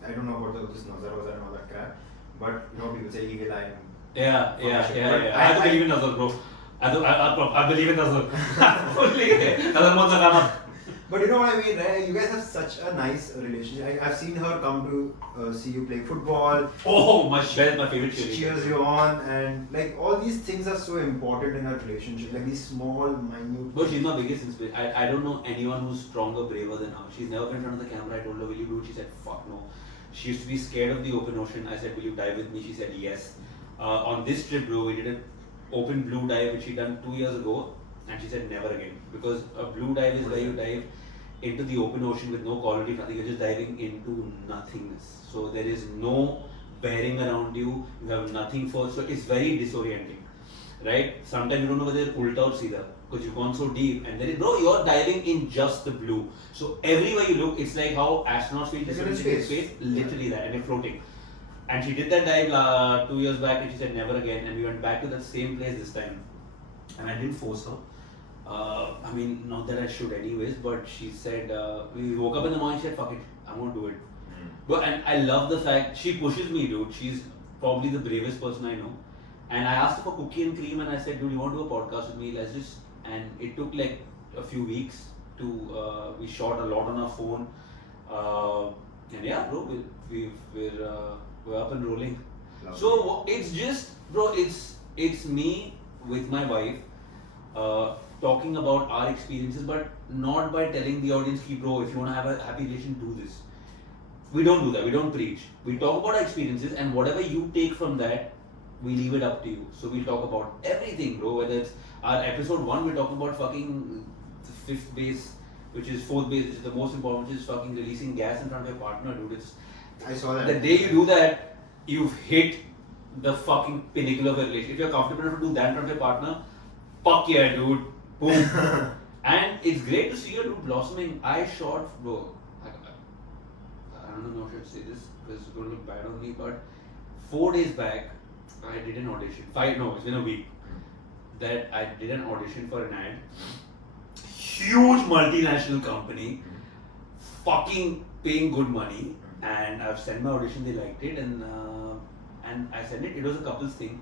I don't know about this Nazar and all that crap, but you know, people say evil I am. Yeah. But I have to believe in Nazar, bro. I believe in Nazar. Nazar wants a But you know what I mean, right? You guys have such a nice relationship. I've seen her come to see you play football. Oh, my favorite She cheers you on, and like all these things are so important in a relationship. Like these small, minute. But she's my biggest inspiration. I don't know anyone who's stronger, braver than her. She's never been in front of the camera. I told her, will you do it? She said, fuck no. She used to be scared of the open ocean. I said, will you dive with me? She said, yes. On this trip, bro, we did an open blue dive, which she done 2 years ago. And she said, never again. Because a blue dive is where you dive into the open ocean with no quality, nothing. You're just diving into nothingness. So there is no bearing around you. You have nothing for. So it's very disorienting, right? Sometimes you don't know whether it's ulta or seedha, because you've gone so deep. And then, bro, you're diving in just the blue. So everywhere you look, it's like how astronauts feel in space. Literally that, and you're floating. And she did that dive 2 years back, and she said never again. And we went back to that same place this time. And I didn't force her. I mean, not that I should anyways, but she said, we woke up in the morning, she said, fuck it, I'm gonna do it. But, and I love the fact, she pushes me, dude. She's probably the bravest person I know. And I asked her for cookie and cream, and I said, dude, you want to do a podcast with me? Let's just, and it took like a few weeks to, we shot a lot on our phone. And yeah, bro, we're up and rolling. Lovely. So it's just, bro, it's me with my wife, talking about our experiences, but not by telling the audience, bro, if you want to have a happy relationship, do this. We don't do that. We don't preach. We talk about our experiences, and whatever you take from that, we leave it up to you. So we'll talk about everything, bro. Whether it's our episode 1, we're talking about fucking the 5th base, which is 4th base, which is the most important, which is fucking releasing gas in front of your partner, dude. I saw that. The day you do that, you've hit the fucking pinnacle of a relationship. If you're comfortable enough to do that in front of your partner, fuck yeah, dude. Boom. And it's great to see your dude blossoming. I shot, bro. don't know if I should say this because it's going to look bad on me, but 4 days back, I did an audition. It's been a week that I did an audition for an ad. Huge multinational company, fucking paying good money, and I've sent my audition. They liked it, and I sent it. It was a couples thing.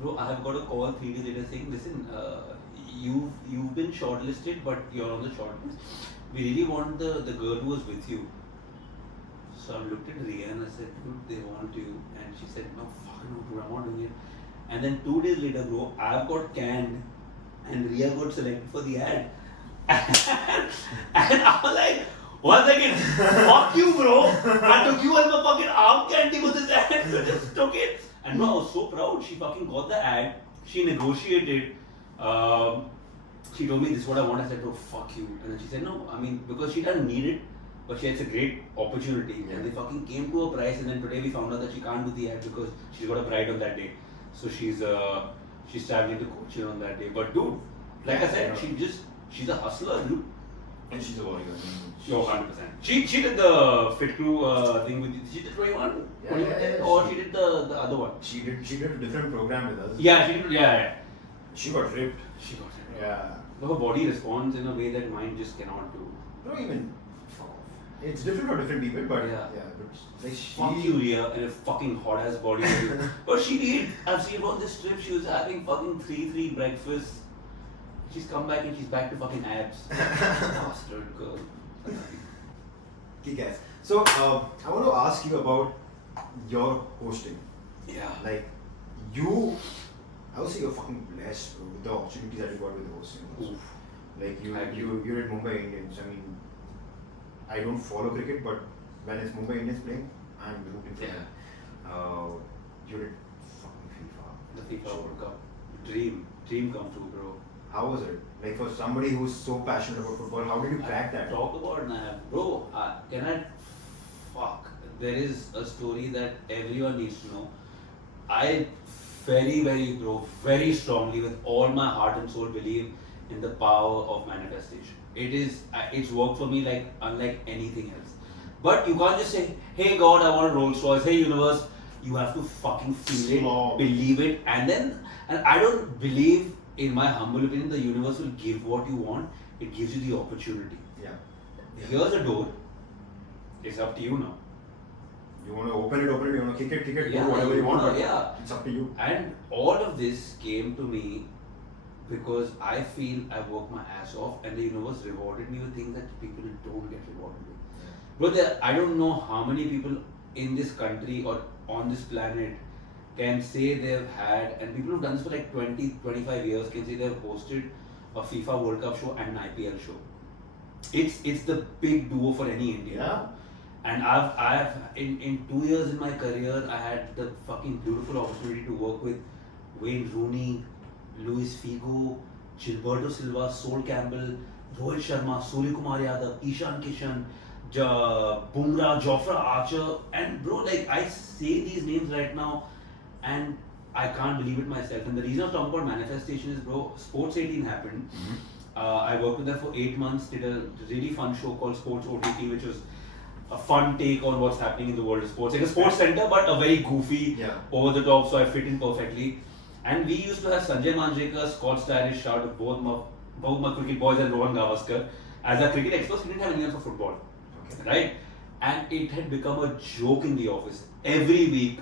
Bro, I have got a call 3 days later saying, listen, you've been shortlisted, but you're on the shortlist. We really want the girl who was with you. So I looked at Ria and I said, dude, they want you. And she said, no, fuck no, dude, I'm not doing it. And then 2 days later, bro, I've got canned and Ria got selected for the ad. And I was like, 1 second, fuck you, bro. I took you as my fucking arm candy for this ad. You just took it. And bro, I was so proud. She fucking got the ad. She negotiated. She told me this is what I want. I said, oh, fuck you. And then she said, no, I mean, because she doesn't need it, but she has a great opportunity. And they fucking came to a price, and then today we found out that she can't do the ad because she's got a bride on that day. So she's traveling to Cochin on that day. But dude, like I said, she's a hustler, dude. And she's a warrior. No, 100%. She did the FitCru thing with you. She did 21? Yeah. Or she did the other one? She did a different program with us. Yeah, she did. Yeah. She got ripped. She got it. Yeah. Her body responds in a way that mine just cannot do. No, even. It's different for different people, but Yeah. But like Fuck you, Ria, and a fucking hot ass body. But she did. I've seen her on this trip. She was having fucking 3 breakfasts. She's come back and she's back to fucking abs. Bastard girl. Okay, guys. So I want to ask you about your hosting. Yeah. Like I would say you're fucking blessed, bro, with the opportunities that you got with hosting. Oof. Like you're at Mumbai Indians. I mean, I don't follow cricket, but when it's Mumbai Indians playing, I'm rooting for them. You're at fucking FIFA. The FIFA World Cup. Dream come true, bro. How was it? Like for somebody who's so passionate about football, how did you crack that? Talk about bro. There is a story that everyone needs to know. I very strongly, with all my heart and soul, believe in the power of manifestation. It's worked for me like unlike anything else. But you can't just say, hey God, I want a Rolls Royce. Hey universe, you have to fucking feel it, believe it, and I don't believe, in my humble opinion, the universe will give what you want. It gives you the opportunity. Yeah. Here's a door. It's up to you now. You want to open it, you want to kick it, Yeah, do whatever you want. But yeah. It's up to you. And all of this came to me because I feel I worked my ass off and the universe rewarded me with things that people don't get rewarded with. Bro, I don't know how many people in this country or on this planet can say they've had, and people who've done this for like 20-25 years can say they've hosted a FIFA World Cup show and an IPL show. It's the big duo for any Indian. Yeah. And I've in 2 years in my career, I had the fucking beautiful opportunity to work with Wayne Rooney, Luis Figo, Gilberto Silva, Sol Campbell, Rohit Sharma, Suryakumar Yadav, Ishan Kishan, Bumrah, Jofra Archer, and bro, like I say these names right now, and I can't believe it myself. And the reason I'm talking about manifestation is, bro, Sports 18 happened. I worked with them for 8 months, did a really fun show called Sports OTT, which was a fun take on what's happening in the world of sports. Like a sports center, but a very goofy, over the top, so I fit in perfectly. And we used to have Sanjay Manjrekar, Scott Stylish, shout out both my cricket boys, and Rohan Gavaskar. As our cricket experts, we didn't have anyone for football. Okay. Right? And it had become a joke in the office. Every week,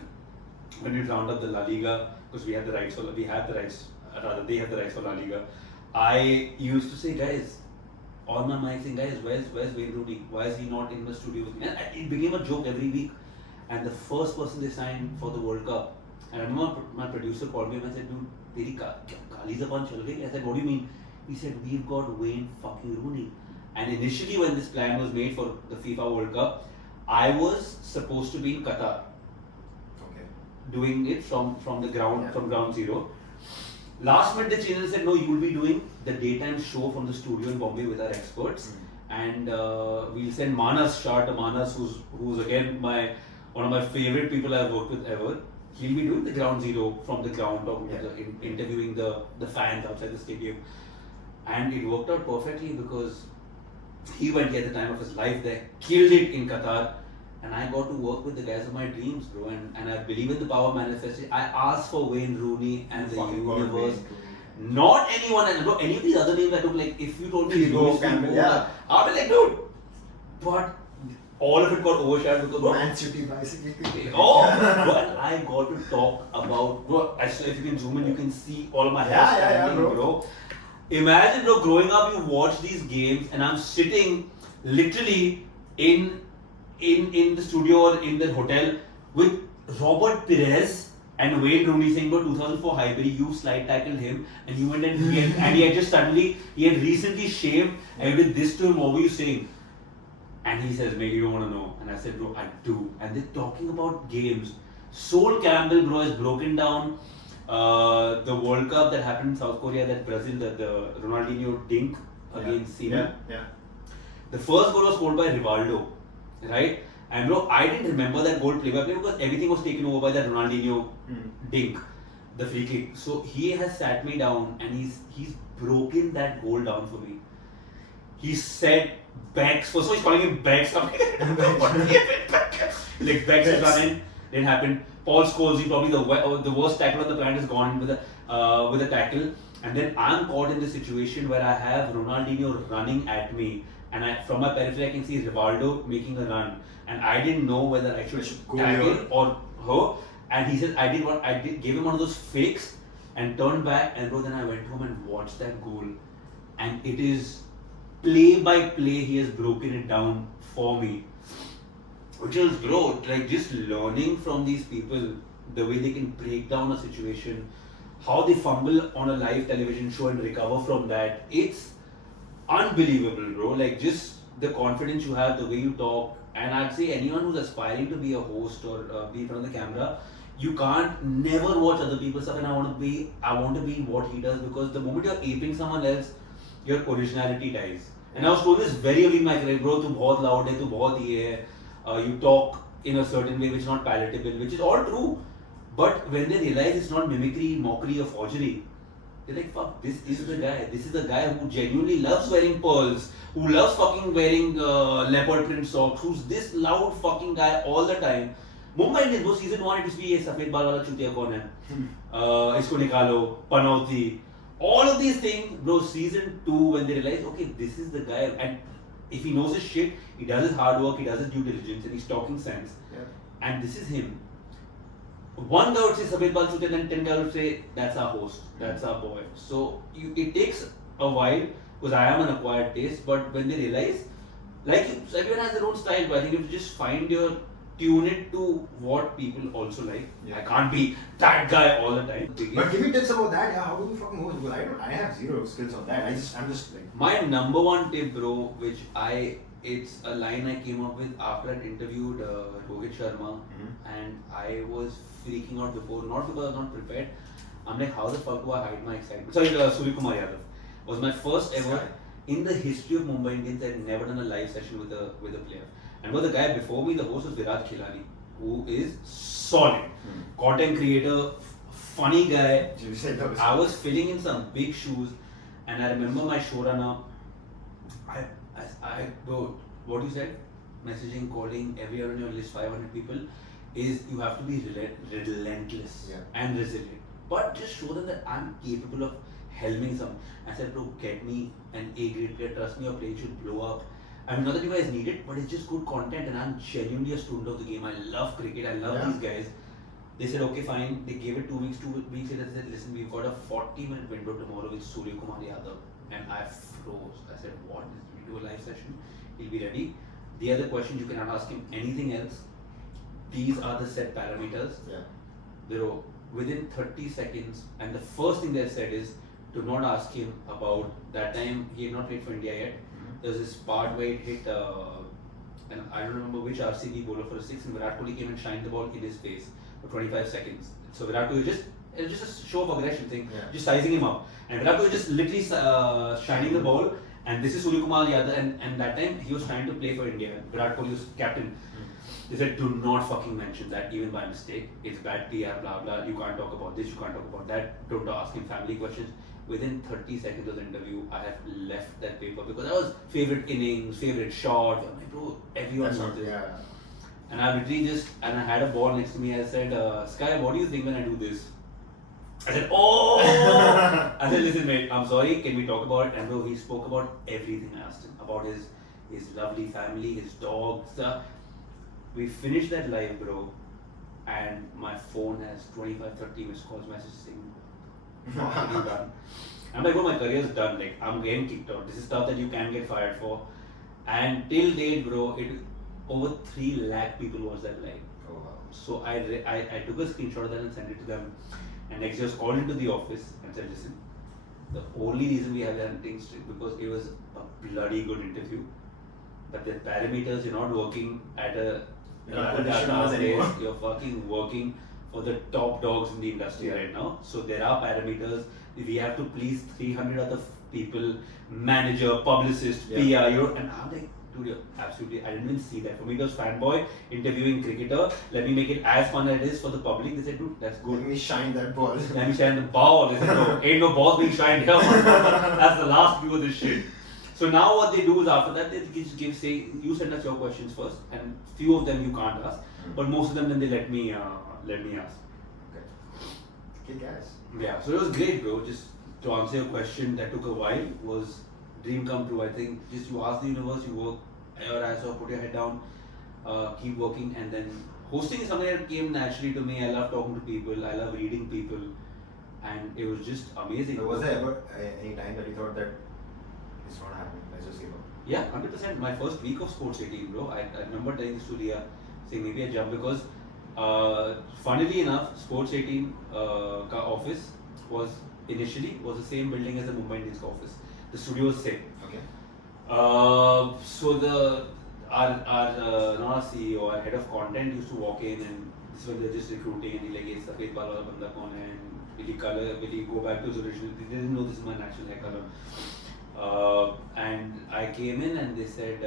when we round up the La Liga, because they have the rights for La Liga, I used to say, guys, on my mic saying, guys, where's Wayne Rooney? Why is he not in the studio with me? And it became a joke every week. And the first person they signed for the World Cup, and I remember my producer called me and I said, dude, teri kali zaban chal gayi? I said, what do you mean? He said, we've got Wayne fucking Rooney. And initially when this plan was made for the FIFA World Cup, I was supposed to be in Qatar. Doing it from the ground, from ground zero. Last minute the channel said, no, you will be doing the daytime show from the studio in Bombay with our experts. And we'll send Manas, shout to Manas, who's again one of my favorite people I've worked with ever. He'll be doing the ground zero from the ground, interviewing the fans outside the stadium. And it worked out perfectly because he went here at the time of his life there, killed it in Qatar. and I got to work with the guys of my dreams, bro. And I believe in the power of manifestation. I asked for Wayne Rooney and the Fucking God, universe. Wayne Rooney. Not anyone else, bro. Any of these other names I took, like, if you told me Figo, Campbell, yeah. I'll be like, dude. But all of it got overshadowed because, bro. Man City basically. Oh, but I got to talk about, bro. Actually, if you can zoom in, you can see all of my hair Yeah, standing, bro. Imagine, bro, growing up, you watch these games, and I'm sitting literally in the studio or in the hotel with Robert Perez and Wayne Rooney saying, bro, 2004 Highbury, you slide tackled him, and you went and he had just suddenly, he had recently shaved, and you did this to him. What were you saying? And he says, mate, you don't want to know. And I said, bro, I do. And they're talking about games. Sol Campbell, bro, has broken down the World Cup that happened in South Korea, that Brazil, the Ronaldinho dink against Senegal. Yeah. The first goal was scored by Rivaldo, right? And bro, I didn't remember that goal play by play because everything was taken over by that Ronaldinho dink, the free kick. So he has sat me down and he's broken that goal down for me. He said Bex. First of all, he's calling him Bex. Like Bex is running. Didn't happen. Paul Scholes, he probably the worst tackle on the planet, is gone with a tackle. And then I'm caught in the situation where I have Ronaldinho running at me, and from my periphery I can see Rivaldo making a run, and I didn't know whether I should tackle or her. And he said gave him one of those fakes and turned back, and bro, then I went home and watched that goal, and it is play by play he has broken it down for me. Which is, bro, like just learning from these people, the way they can break down a situation, how they fumble on a live television show and recover from that. It's unbelievable, bro. Like just the confidence you have, the way you talk. And I'd say anyone who's aspiring to be a host or be in front of the camera, you can't never watch other people's stuff. And I want to be what he does, because the moment you're aping someone else, your originality dies. And I was told this very early in my career, bro, tu bahut loud hai, tu bahut ye hai. You talk in a certain way which is not palatable, which is all true. But when they realize it's not mimicry, mockery, or forgery, they're like, fuck, this is the guy. This is the guy who genuinely loves wearing pearls, who loves fucking wearing leopard print socks, who's this loud fucking guy all the time. Mumbai Indians, वो season 1 it used to be ये सफेद बाल वाला चूतिया कौन है? इसको निकालो, Panauti. All of these things, bro, season 2, when they realize, okay, this is the guy, and if he knows his shit, he does his hard work, he does his due diligence, and he's talking sense. Yeah. And this is him. One guy would say Sabir Bal Chute, then 10 guys would say that's our host, that's our boy. So it takes a while, because I am an acquired taste, but when they realize, like so everyone has their own style, but I think if you just tune it to what people also like. Yeah. I can't be that guy all the time. But give me tips about that. Yeah, how do you fucking host? Because I have zero skills on that. I'm just like. My number one tip, bro, it's a line I came up with after I interviewed Rohit Sharma, and I was freaking out before, not because I was not prepared. I'm like, how the fuck do I hide my excitement? Sorry, Kumar Yadav was my first ever in the history of Mumbai Indians. I'd never done a live session with a player. And the guy before me, the host was Virat Khilani, who is solid, content creator, funny guy. I was filling in some big shoes, and I remember my showrunner. Bro, what you said, messaging, calling, everyone on your list, 500 people, is you have to be relentless and resilient. But just show them that I'm capable of helming some. I said, bro, get me an A-grade player, trust me, your plane should blow up. I mean, not that you guys need it, but it's just good content, and I'm genuinely a student of the game. I love cricket, I love these guys. They said, okay, fine. They gave it 2 weeks. 2 weeks later, they said, listen, we've got a 40-minute window tomorrow with Kumar Yadav. And I froze. I said, what? We'll do a live session. He'll be ready. The other questions, you cannot ask him anything else. These are the set parameters. Bro, within 30 seconds, and the first thing they said is, do not ask him about that time. He had not played for India yet. There's this part where it hit, and I don't remember which RCB bowler for a 6, and Virat Kohli came and shined the ball in his face for 25 seconds. So Virat Kohli it was just a show of aggression thing, just sizing him up. And Virat Kohli just literally shining the ball, and this is Kumar Yadav, and that time he was trying to play for India. Virat Kohli was captain. They said, do not fucking mention that even by mistake. It's bad PR, blah blah. You can't talk about this, you can't talk about that. Don't ask him family questions. Within 30 seconds of the interview, I have left that paper because I was favorite innings, favorite shot. I'm like, bro, everyone knows this. And I literally and I had a ball next to me. I said, Sky, what do you think when I do this? I said, oh! I said, listen, mate, I'm sorry, can we talk about it? And bro, he spoke about everything. I asked him about his lovely family, his dogs. We finished that live, bro, and my phone has 25-30 missed calls, messages saying, what have you done? I'm like, bro, my career's done. Like, I'm getting kicked out. This is stuff that you can get fired for. And till date, bro, over 3 lakh people watched that live. Oh wow. So I took a screenshot of that and sent it to them. And next day I was called into the office and said, listen, the only reason we have that thing strict because it was a bloody good interview. But the parameters, you're not working at a place, you're fucking working for the top dogs in the industry right now. So there are parameters. We have to please 300 other people, manager, publicist, PR, and I'm like, dude, absolutely, I didn't even see that. For me, it was fanboy interviewing cricketer. Let me make it as fun as it is for the public. They said, dude, that's good. Let me shine that ball. Let me shine the ball. They said, no, ain't no balls being shined here, man. That's the last view of this shit. So now what they do is after that, they just say, you send us your questions first, and few of them you can't ask, but most of them then they let me ask. Okay. Kick ass. Yeah, so it was great, bro. Just to answer your question, that took a while, was dream come true. I think just you ask the universe, you work your ass off, put your head down, keep working, and then hosting is something that came naturally to me. I love talking to people, I love reading people, and it was just amazing. So was there ever any time that you thought that it's not happening, let's just give up? Yeah, 100%. My first week of Sports 18, bro, I remember telling this to Leah, saying maybe I jump because funnily enough, Sports 18 office was initially the same building as the Mumbai Indians office. The studio was same. Okay. So our not our CEO, our head of content used to walk in, and this was they're just recruiting, and he like, "Hey, safed bal wala banda kaun hai? And will he go back to his original?" They didn't know this is my natural hair color. And I came in, and they said,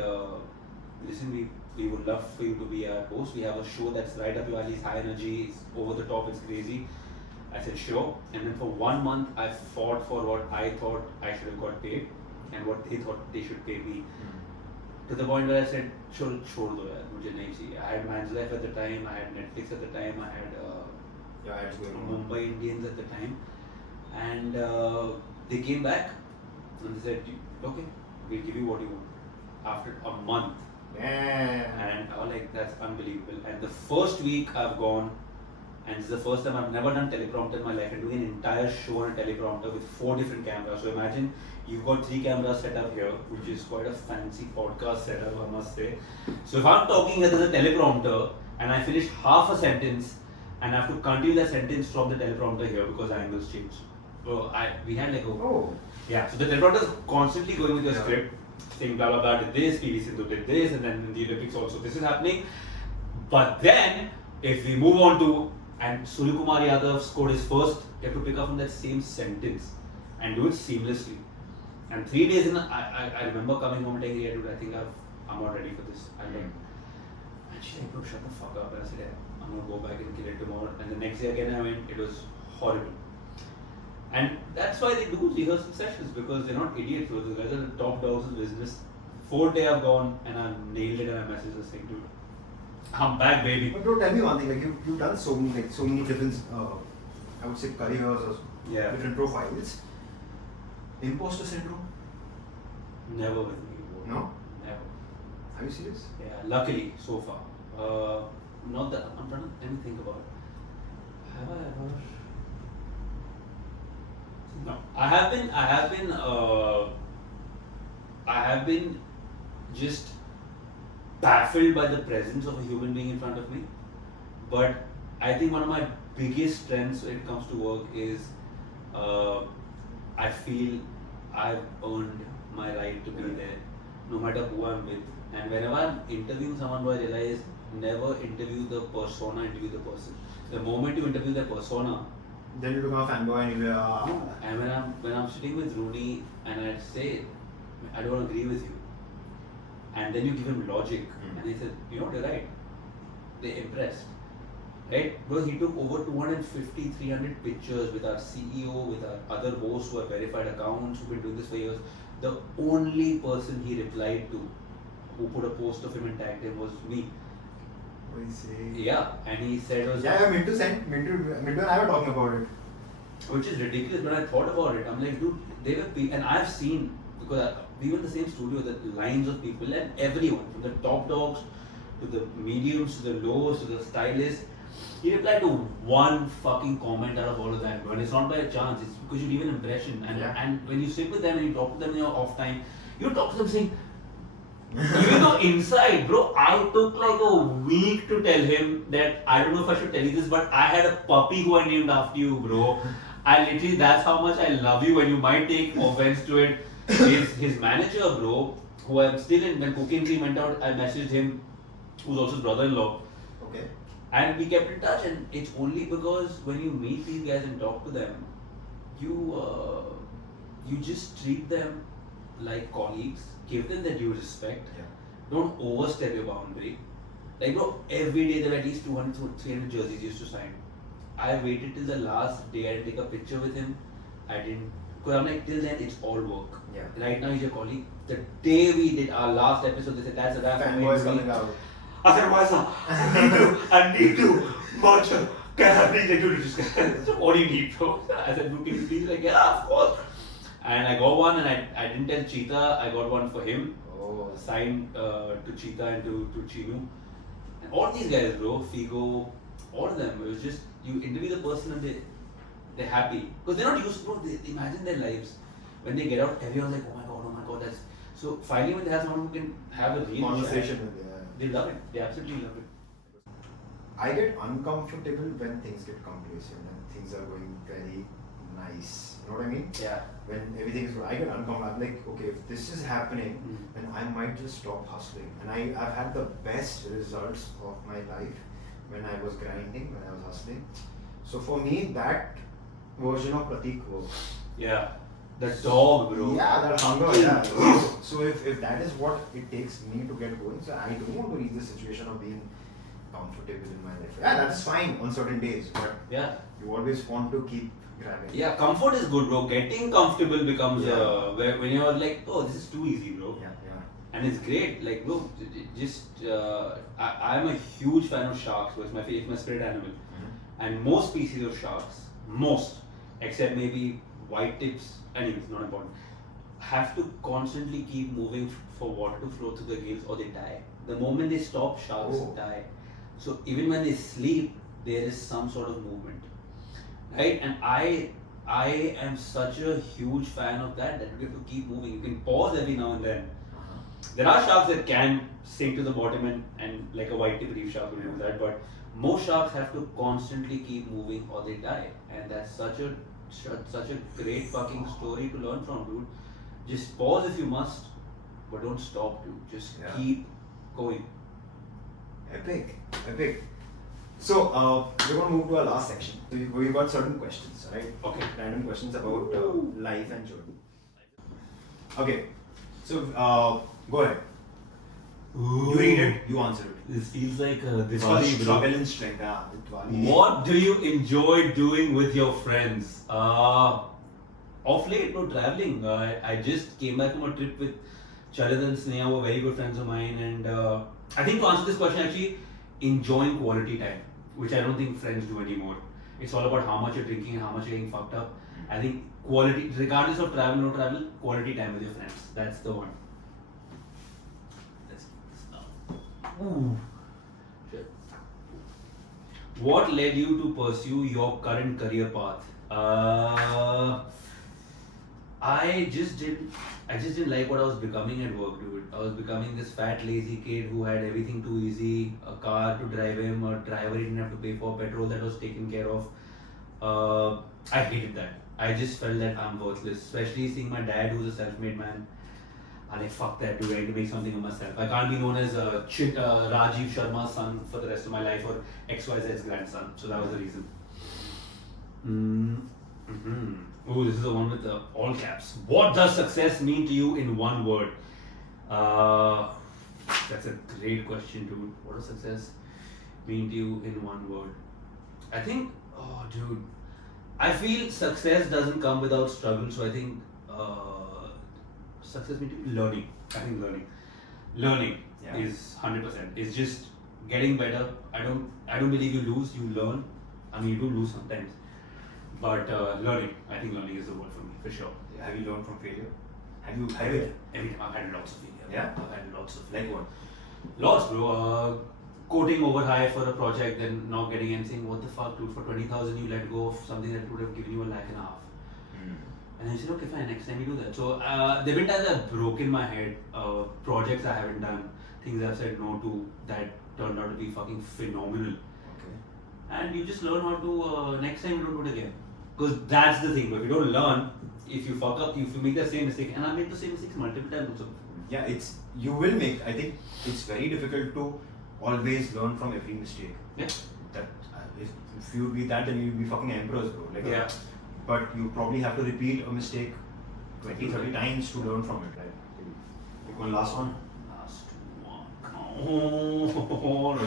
"Listen, we would love for you to be our host. We have a show that's right up your alley. It's high energy, it's over the top, it's crazy." I said, sure. And then for 1 month, I fought for what I thought I should have got paid and what they thought they should pay me. To the point where I said, छोड़ दो यार, मुझे नहीं चाहिए. I had Man's Life at the time, I had Netflix at the time, I had Mumbai Indians at the time. And they came back and they said, okay, we'll give you what you want. After a month. And I was like, that's unbelievable. And the first week I've gone, and this is the first time I've never done teleprompter in my life, and doing an entire show on a teleprompter with 4 different cameras. So imagine you've got 3 cameras set up here, which is quite a fancy podcast setup, I must say. So if I'm talking here, there's a teleprompter, and I finish half a sentence, and I have to continue that sentence from the teleprompter here because angles change. So we had like yeah. So the teleprompter is constantly going with your script, saying blah blah blah did this, PV Sindhu did this, and then in the Olympics also this is happening. But then if we move on to and Surya Kumar Yadav scored his first, you have to pick up from that same sentence and do it seamlessly. And 3 days in, I remember coming home and telling her, dude, I think I'm not ready for this. I'm like, and she's like, bro, shut the fuck up. And I said, yeah, I'm gonna go back and kill it tomorrow. And the next day again I went, it was horrible. And that's why they do rehearsal sessions, because they're not idiots. Those guys are the top dogs in business. 4th day I've gone and I've nailed it, and I messaged her saying, dude, I'm back, baby. But bro, tell me one thing. Like you've done so many different, I would say careers or different profiles. Imposter syndrome? Never with me. Bro. No. Never. Are you serious? Yeah. Luckily, so far. Not that I'm trying to let me think about it. Have I ever? No. I have been just baffled by the presence of a human being in front of me. But I think one of my biggest strengths when it comes to work is I feel I've earned my right to be there, no matter who I'm with. And whenever I'm interviewing someone, I realize never interview the persona, interview the person. The moment you interview the persona, then you become a fanboy and you and when I'm sitting with Rooney and I say, I don't agree with you, and then you give him logic, and he said, you know, you're right. They're impressed. Right? Bro, he took over 250, 300 pictures with our CEO, with our other hosts who are verified accounts, who've been doing this for years. The only person he replied to, who put a post of him and tagged him, was me. I see. Yeah, and he said it was Yeah, Mintu and I were talking about it. which is ridiculous. When I thought about it, I'm like, dude, they were and I've seen, because we were in the same studio, the lines of people and everyone from the top dogs to the mediums to the lows to the stylists. He replied to one fucking comment out of all of that, but it's not by a chance. It's because you leave an impression, and when you sit with them and you talk to them in your off time, you talk to them saying. Even though inside, bro, I took like a week to tell him that I don't know if I should tell you this, but I had a puppy who I named after you, bro. I literally, that's how much I love you, and you might take offense to it. His manager, bro, who I'm still in, when Cooking Cream went out, I messaged him, who's also his brother-in-law. Okay. And we kept in touch, and it's only because when you meet these guys and talk to them, you just treat them like colleagues, give them their due respect, don't overstep your boundary. Like, bro, every day there were at least 200 to 300 jerseys used to sign. I waited till the last day, I didn't take a picture with him. I didn't, because I'm like, till then it's all work. Yeah. Right now he's your colleague. The day we did our last episode, they said, that's a wrap. Fanboys coming out. I said, why sir? I need to merge. Can I please introduce this? What do you need, bro? I said, can you please? Like, yeah, of course. And I got one, and I didn't tell Cheetah, I got one for him. Oh. Signed to Cheetah and to Chinu. And all these guys, bro, Figo, all of them, it was just, you interview the person and they're happy. Because they're not used to, bro, they imagine their lives. When they get out, everyone's like, oh my god, that's... So finally when they have someone who can have a real Conversation chat, with them. they love it. They absolutely love it. I get uncomfortable when things get complacent and things are going very nice. You know what I mean? Yeah. When everything is good, I get uncomfortable. I'm like, okay, if this is happening, then I might just stop hustling. And I've had the best results of my life when I was grinding, when I was hustling. So for me, that version of Pratik works. Yeah. The dog, bro. Yeah, that hunger, yeah. So if that is what it takes me to get going, so I don't want to reach the situation of being comfortable in my life. Yeah, that's fine on certain days, but Yeah. you always want to keep grabbing. Yeah, comfort is good, bro. Getting comfortable becomes Yeah. when you're like, oh, this is too easy, bro. Yeah. And it's great. Like, bro, I'm a huge fan of sharks. So it's my spirit animal. And most species of sharks, except maybe white tips, anyways, not important, have to constantly keep moving for water to flow through their gills or they die. The moment they stop, sharks die. So even when they sleep, there is some sort of movement, right? And I am such a huge fan of that you have to keep moving. You can pause every now and then. There are sharks that can sink to the bottom and like a white tip reef shark will do that, but most sharks have to constantly keep moving or they die. And that's such a great fucking story to learn from, dude. Just pause if you must, but don't stop, dude. Just keep going. Epic. So we're going to move to our last section. So we've got certain questions, right? Okay. Random questions about life and journey. Okay. So go ahead. You read it, you answer it. This feels like It's called Diwali, bro. struggle and strength. Diwali. What do you enjoy doing with your friends? Off late, no, traveling. I just came back from a trip with Charit and Sneha, who are very good friends of mine, and I think to answer this question, actually, enjoying quality time, which I don't think friends do anymore. It's all about how much you're drinking and how much you're getting fucked up. I think quality, regardless of travel, no travel, quality time with your friends. That's the one. Let's keep this up. Ooh. Shit. What led you to pursue your current career path? I just didn't like what I was becoming at work, dude. I was becoming this fat, lazy kid who had everything too easy, a car to drive him, a driver he didn't have to pay for, petrol that was taken care of. I hated that. I just felt that I'm worthless, especially seeing my dad, who's a self-made man. I'm like, fuck that, dude. I need to make something of myself. I can't be known as Rajiv Sharma's son for the rest of my life or XYZ's grandson. So that was the reason. Oh, this is the one with the all caps. What does success mean to you in one word? That's a great question, dude. What does success mean to you in one word? I think, dude, I feel success doesn't come without struggle. So I think success means learning. I think learning is 100%. It's just getting better. I don't believe you lose, you learn. I mean, you do lose sometimes, but learning. I think learning is the word for me, for sure. Have you learned from failure? Have you Every time I've had lots of failure. Yeah? I've had lots of Like what? Lots, bro. Quoting over high for a project, then not getting anything. What the fuck, dude? For 20,000, you let go of something that would have given you $1.5 lakh. And I said, okay, fine, next time you do that. So there have been times I've broken my head, projects I haven't done, things I've said no to that turned out to be fucking phenomenal. Okay. And you just learn how to, next time you don't do it again. Because that's the thing, but if you don't learn, if you fuck up, if you make the same mistake, and I've made the same mistakes multiple times also. Yeah, you will make. I think it's very difficult to always learn from every mistake. Yeah. That if you would be that, then you'd be fucking emperors, bro. Like Yeah. But you probably have to repeat a mistake 20, 30 times to learn from it. Right? Pick one last one. Last one. Oh,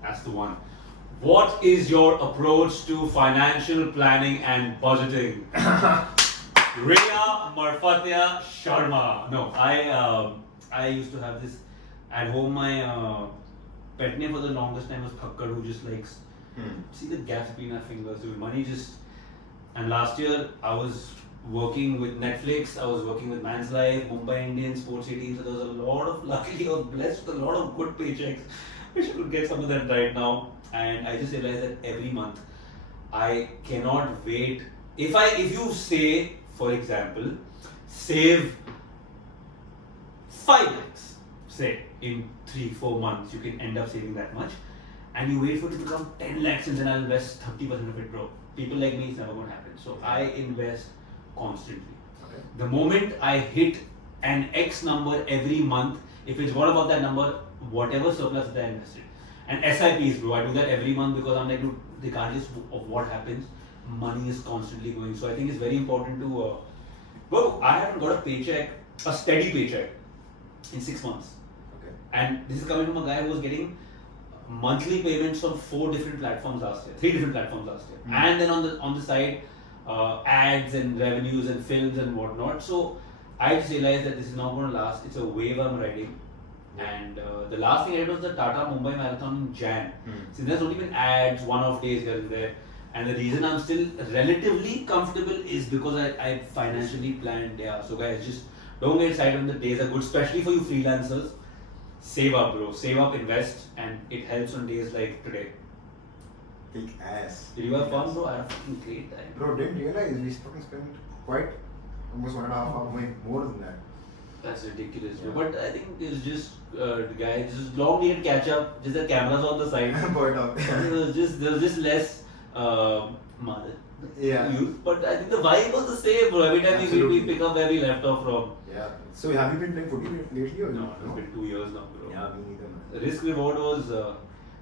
that's the one. What is your approach to financial planning and budgeting? Riya Marfatya Sharma. No, I used to have this at home. My pet name for the longest time was Thakkad, who just likes see the gaps between our fingers. So money just. And last year I was working with Netflix. I was working with Man's Life, Mumbai Indians, Sports 18. So there was a lot of. Luckily, I was blessed with a lot of good paychecks. Wish I could get some of that right now. And I just realized that every month I cannot wait. If you say, for example, save 5 lakhs, say in 3-4 months you can end up saving that much, and you wait for it to become 10 lakhs and then I'll invest 30% of it, bro. People like me, it's never going to happen. So I invest constantly. Okay. The moment I hit an X number every month, if it's what about that number, whatever surplus that I invested. And SIPs, bro, I do that every month because I'm like, dude, regardless of what happens, money is constantly going. So I think it's very important to, bro, I haven't got a paycheck, a steady paycheck in 6 months. Okay. And this is coming from a guy who was getting monthly payments on 4 different platforms last year, 3 different platforms last year. And then on the side, ads and revenues and films and whatnot. So I just realized that this is not going to last. It's a wave I'm riding. And the last thing I did was the Tata Mumbai Marathon in Jan. So there's only been ads, one-off days here and there. And the reason I'm still relatively comfortable is because I financially planned. Yeah. So guys, just don't get excited when the days are good, especially for you freelancers. Save up, bro. Save up, invest, and it helps on days like today. Big ass. Did you have fun, bro? I had a fucking great time. Bro, didn't realize we fucking spent quite almost 1.5 hours, more than that. That's ridiculous, bro. Yeah. But I think it's just guys, just long needed catch up. Just the cameras on the side. Point out. there was just less mother. Yeah. Use. But I think the vibe was the same, bro. Every time we pick up where we left off from. Yeah. So have you been playing footy lately or No, it's been 2 years now, bro. Yeah, me neither, man. The risk reward was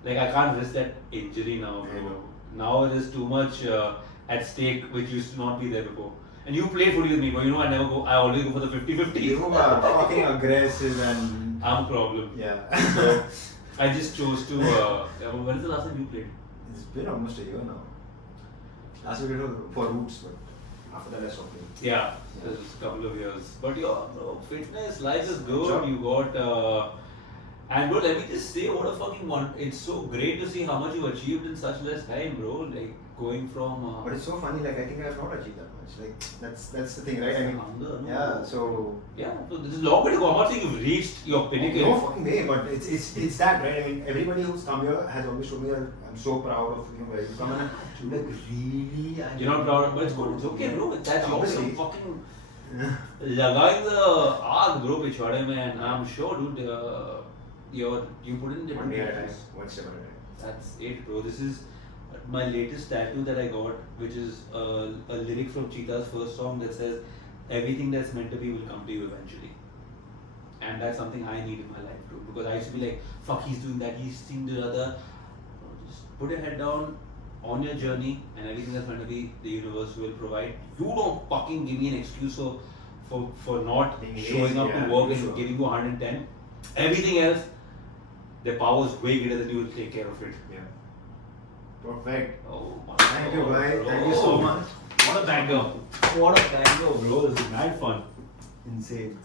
like I can't risk that injury now, I bro. know. Now it is too much at stake, which used to not be there before. And you played footy with me, bro. You know I never go. I always go for the 50-50. You are fucking aggressive and I'm a problem. yeah. So I just chose to. When is the last time you played? It's been almost a year now. Last week it was for roots, but after that I stopped playing. Yeah, it was a couple of years. But yeah, bro, fitness, life is good. Sure. You got. And bro, let me just say, what a fucking one. It's so great to see how much you achieved in such less time, bro. Like going from. But it's so funny, like I think I have not achieved that much. Like that's the thing, right? I mean, hunger, no? yeah. So Yeah, so this is a long way to go. I'm not saying you've reached your pinnacle. no fucking way, but it's that, right? I mean, everybody who's come here has always told me that I'm so proud of where you come, and I'm like really. You're not proud, but it's good. It's okay, bro. That's your Obviously. fucking लगाएंगे the आग, bro, पिछवाड़े में, and I'm sure, dude, you put in the One day at a time, one step at a time. That's it, bro. This is my latest tattoo that I got, which is a lyric from Cheetah's first song that says, "Everything that's meant to be will come to you eventually." And that's something I need in my life too, because I used to be like, "Fuck, he's doing that, he's seeing the other." Just put your head down on your journey, and everything that's meant to be, the universe will provide. You don't fucking give me an excuse for not Being showing lazy, up yeah, to work and sure. giving you 110. Everything else, the power is way greater than you will take care of it. Yeah. Perfect. Oh my Thank you, God, bhai. bro. Thank you so much. What a banger. What a banger, bro. This is mad fun. Insane.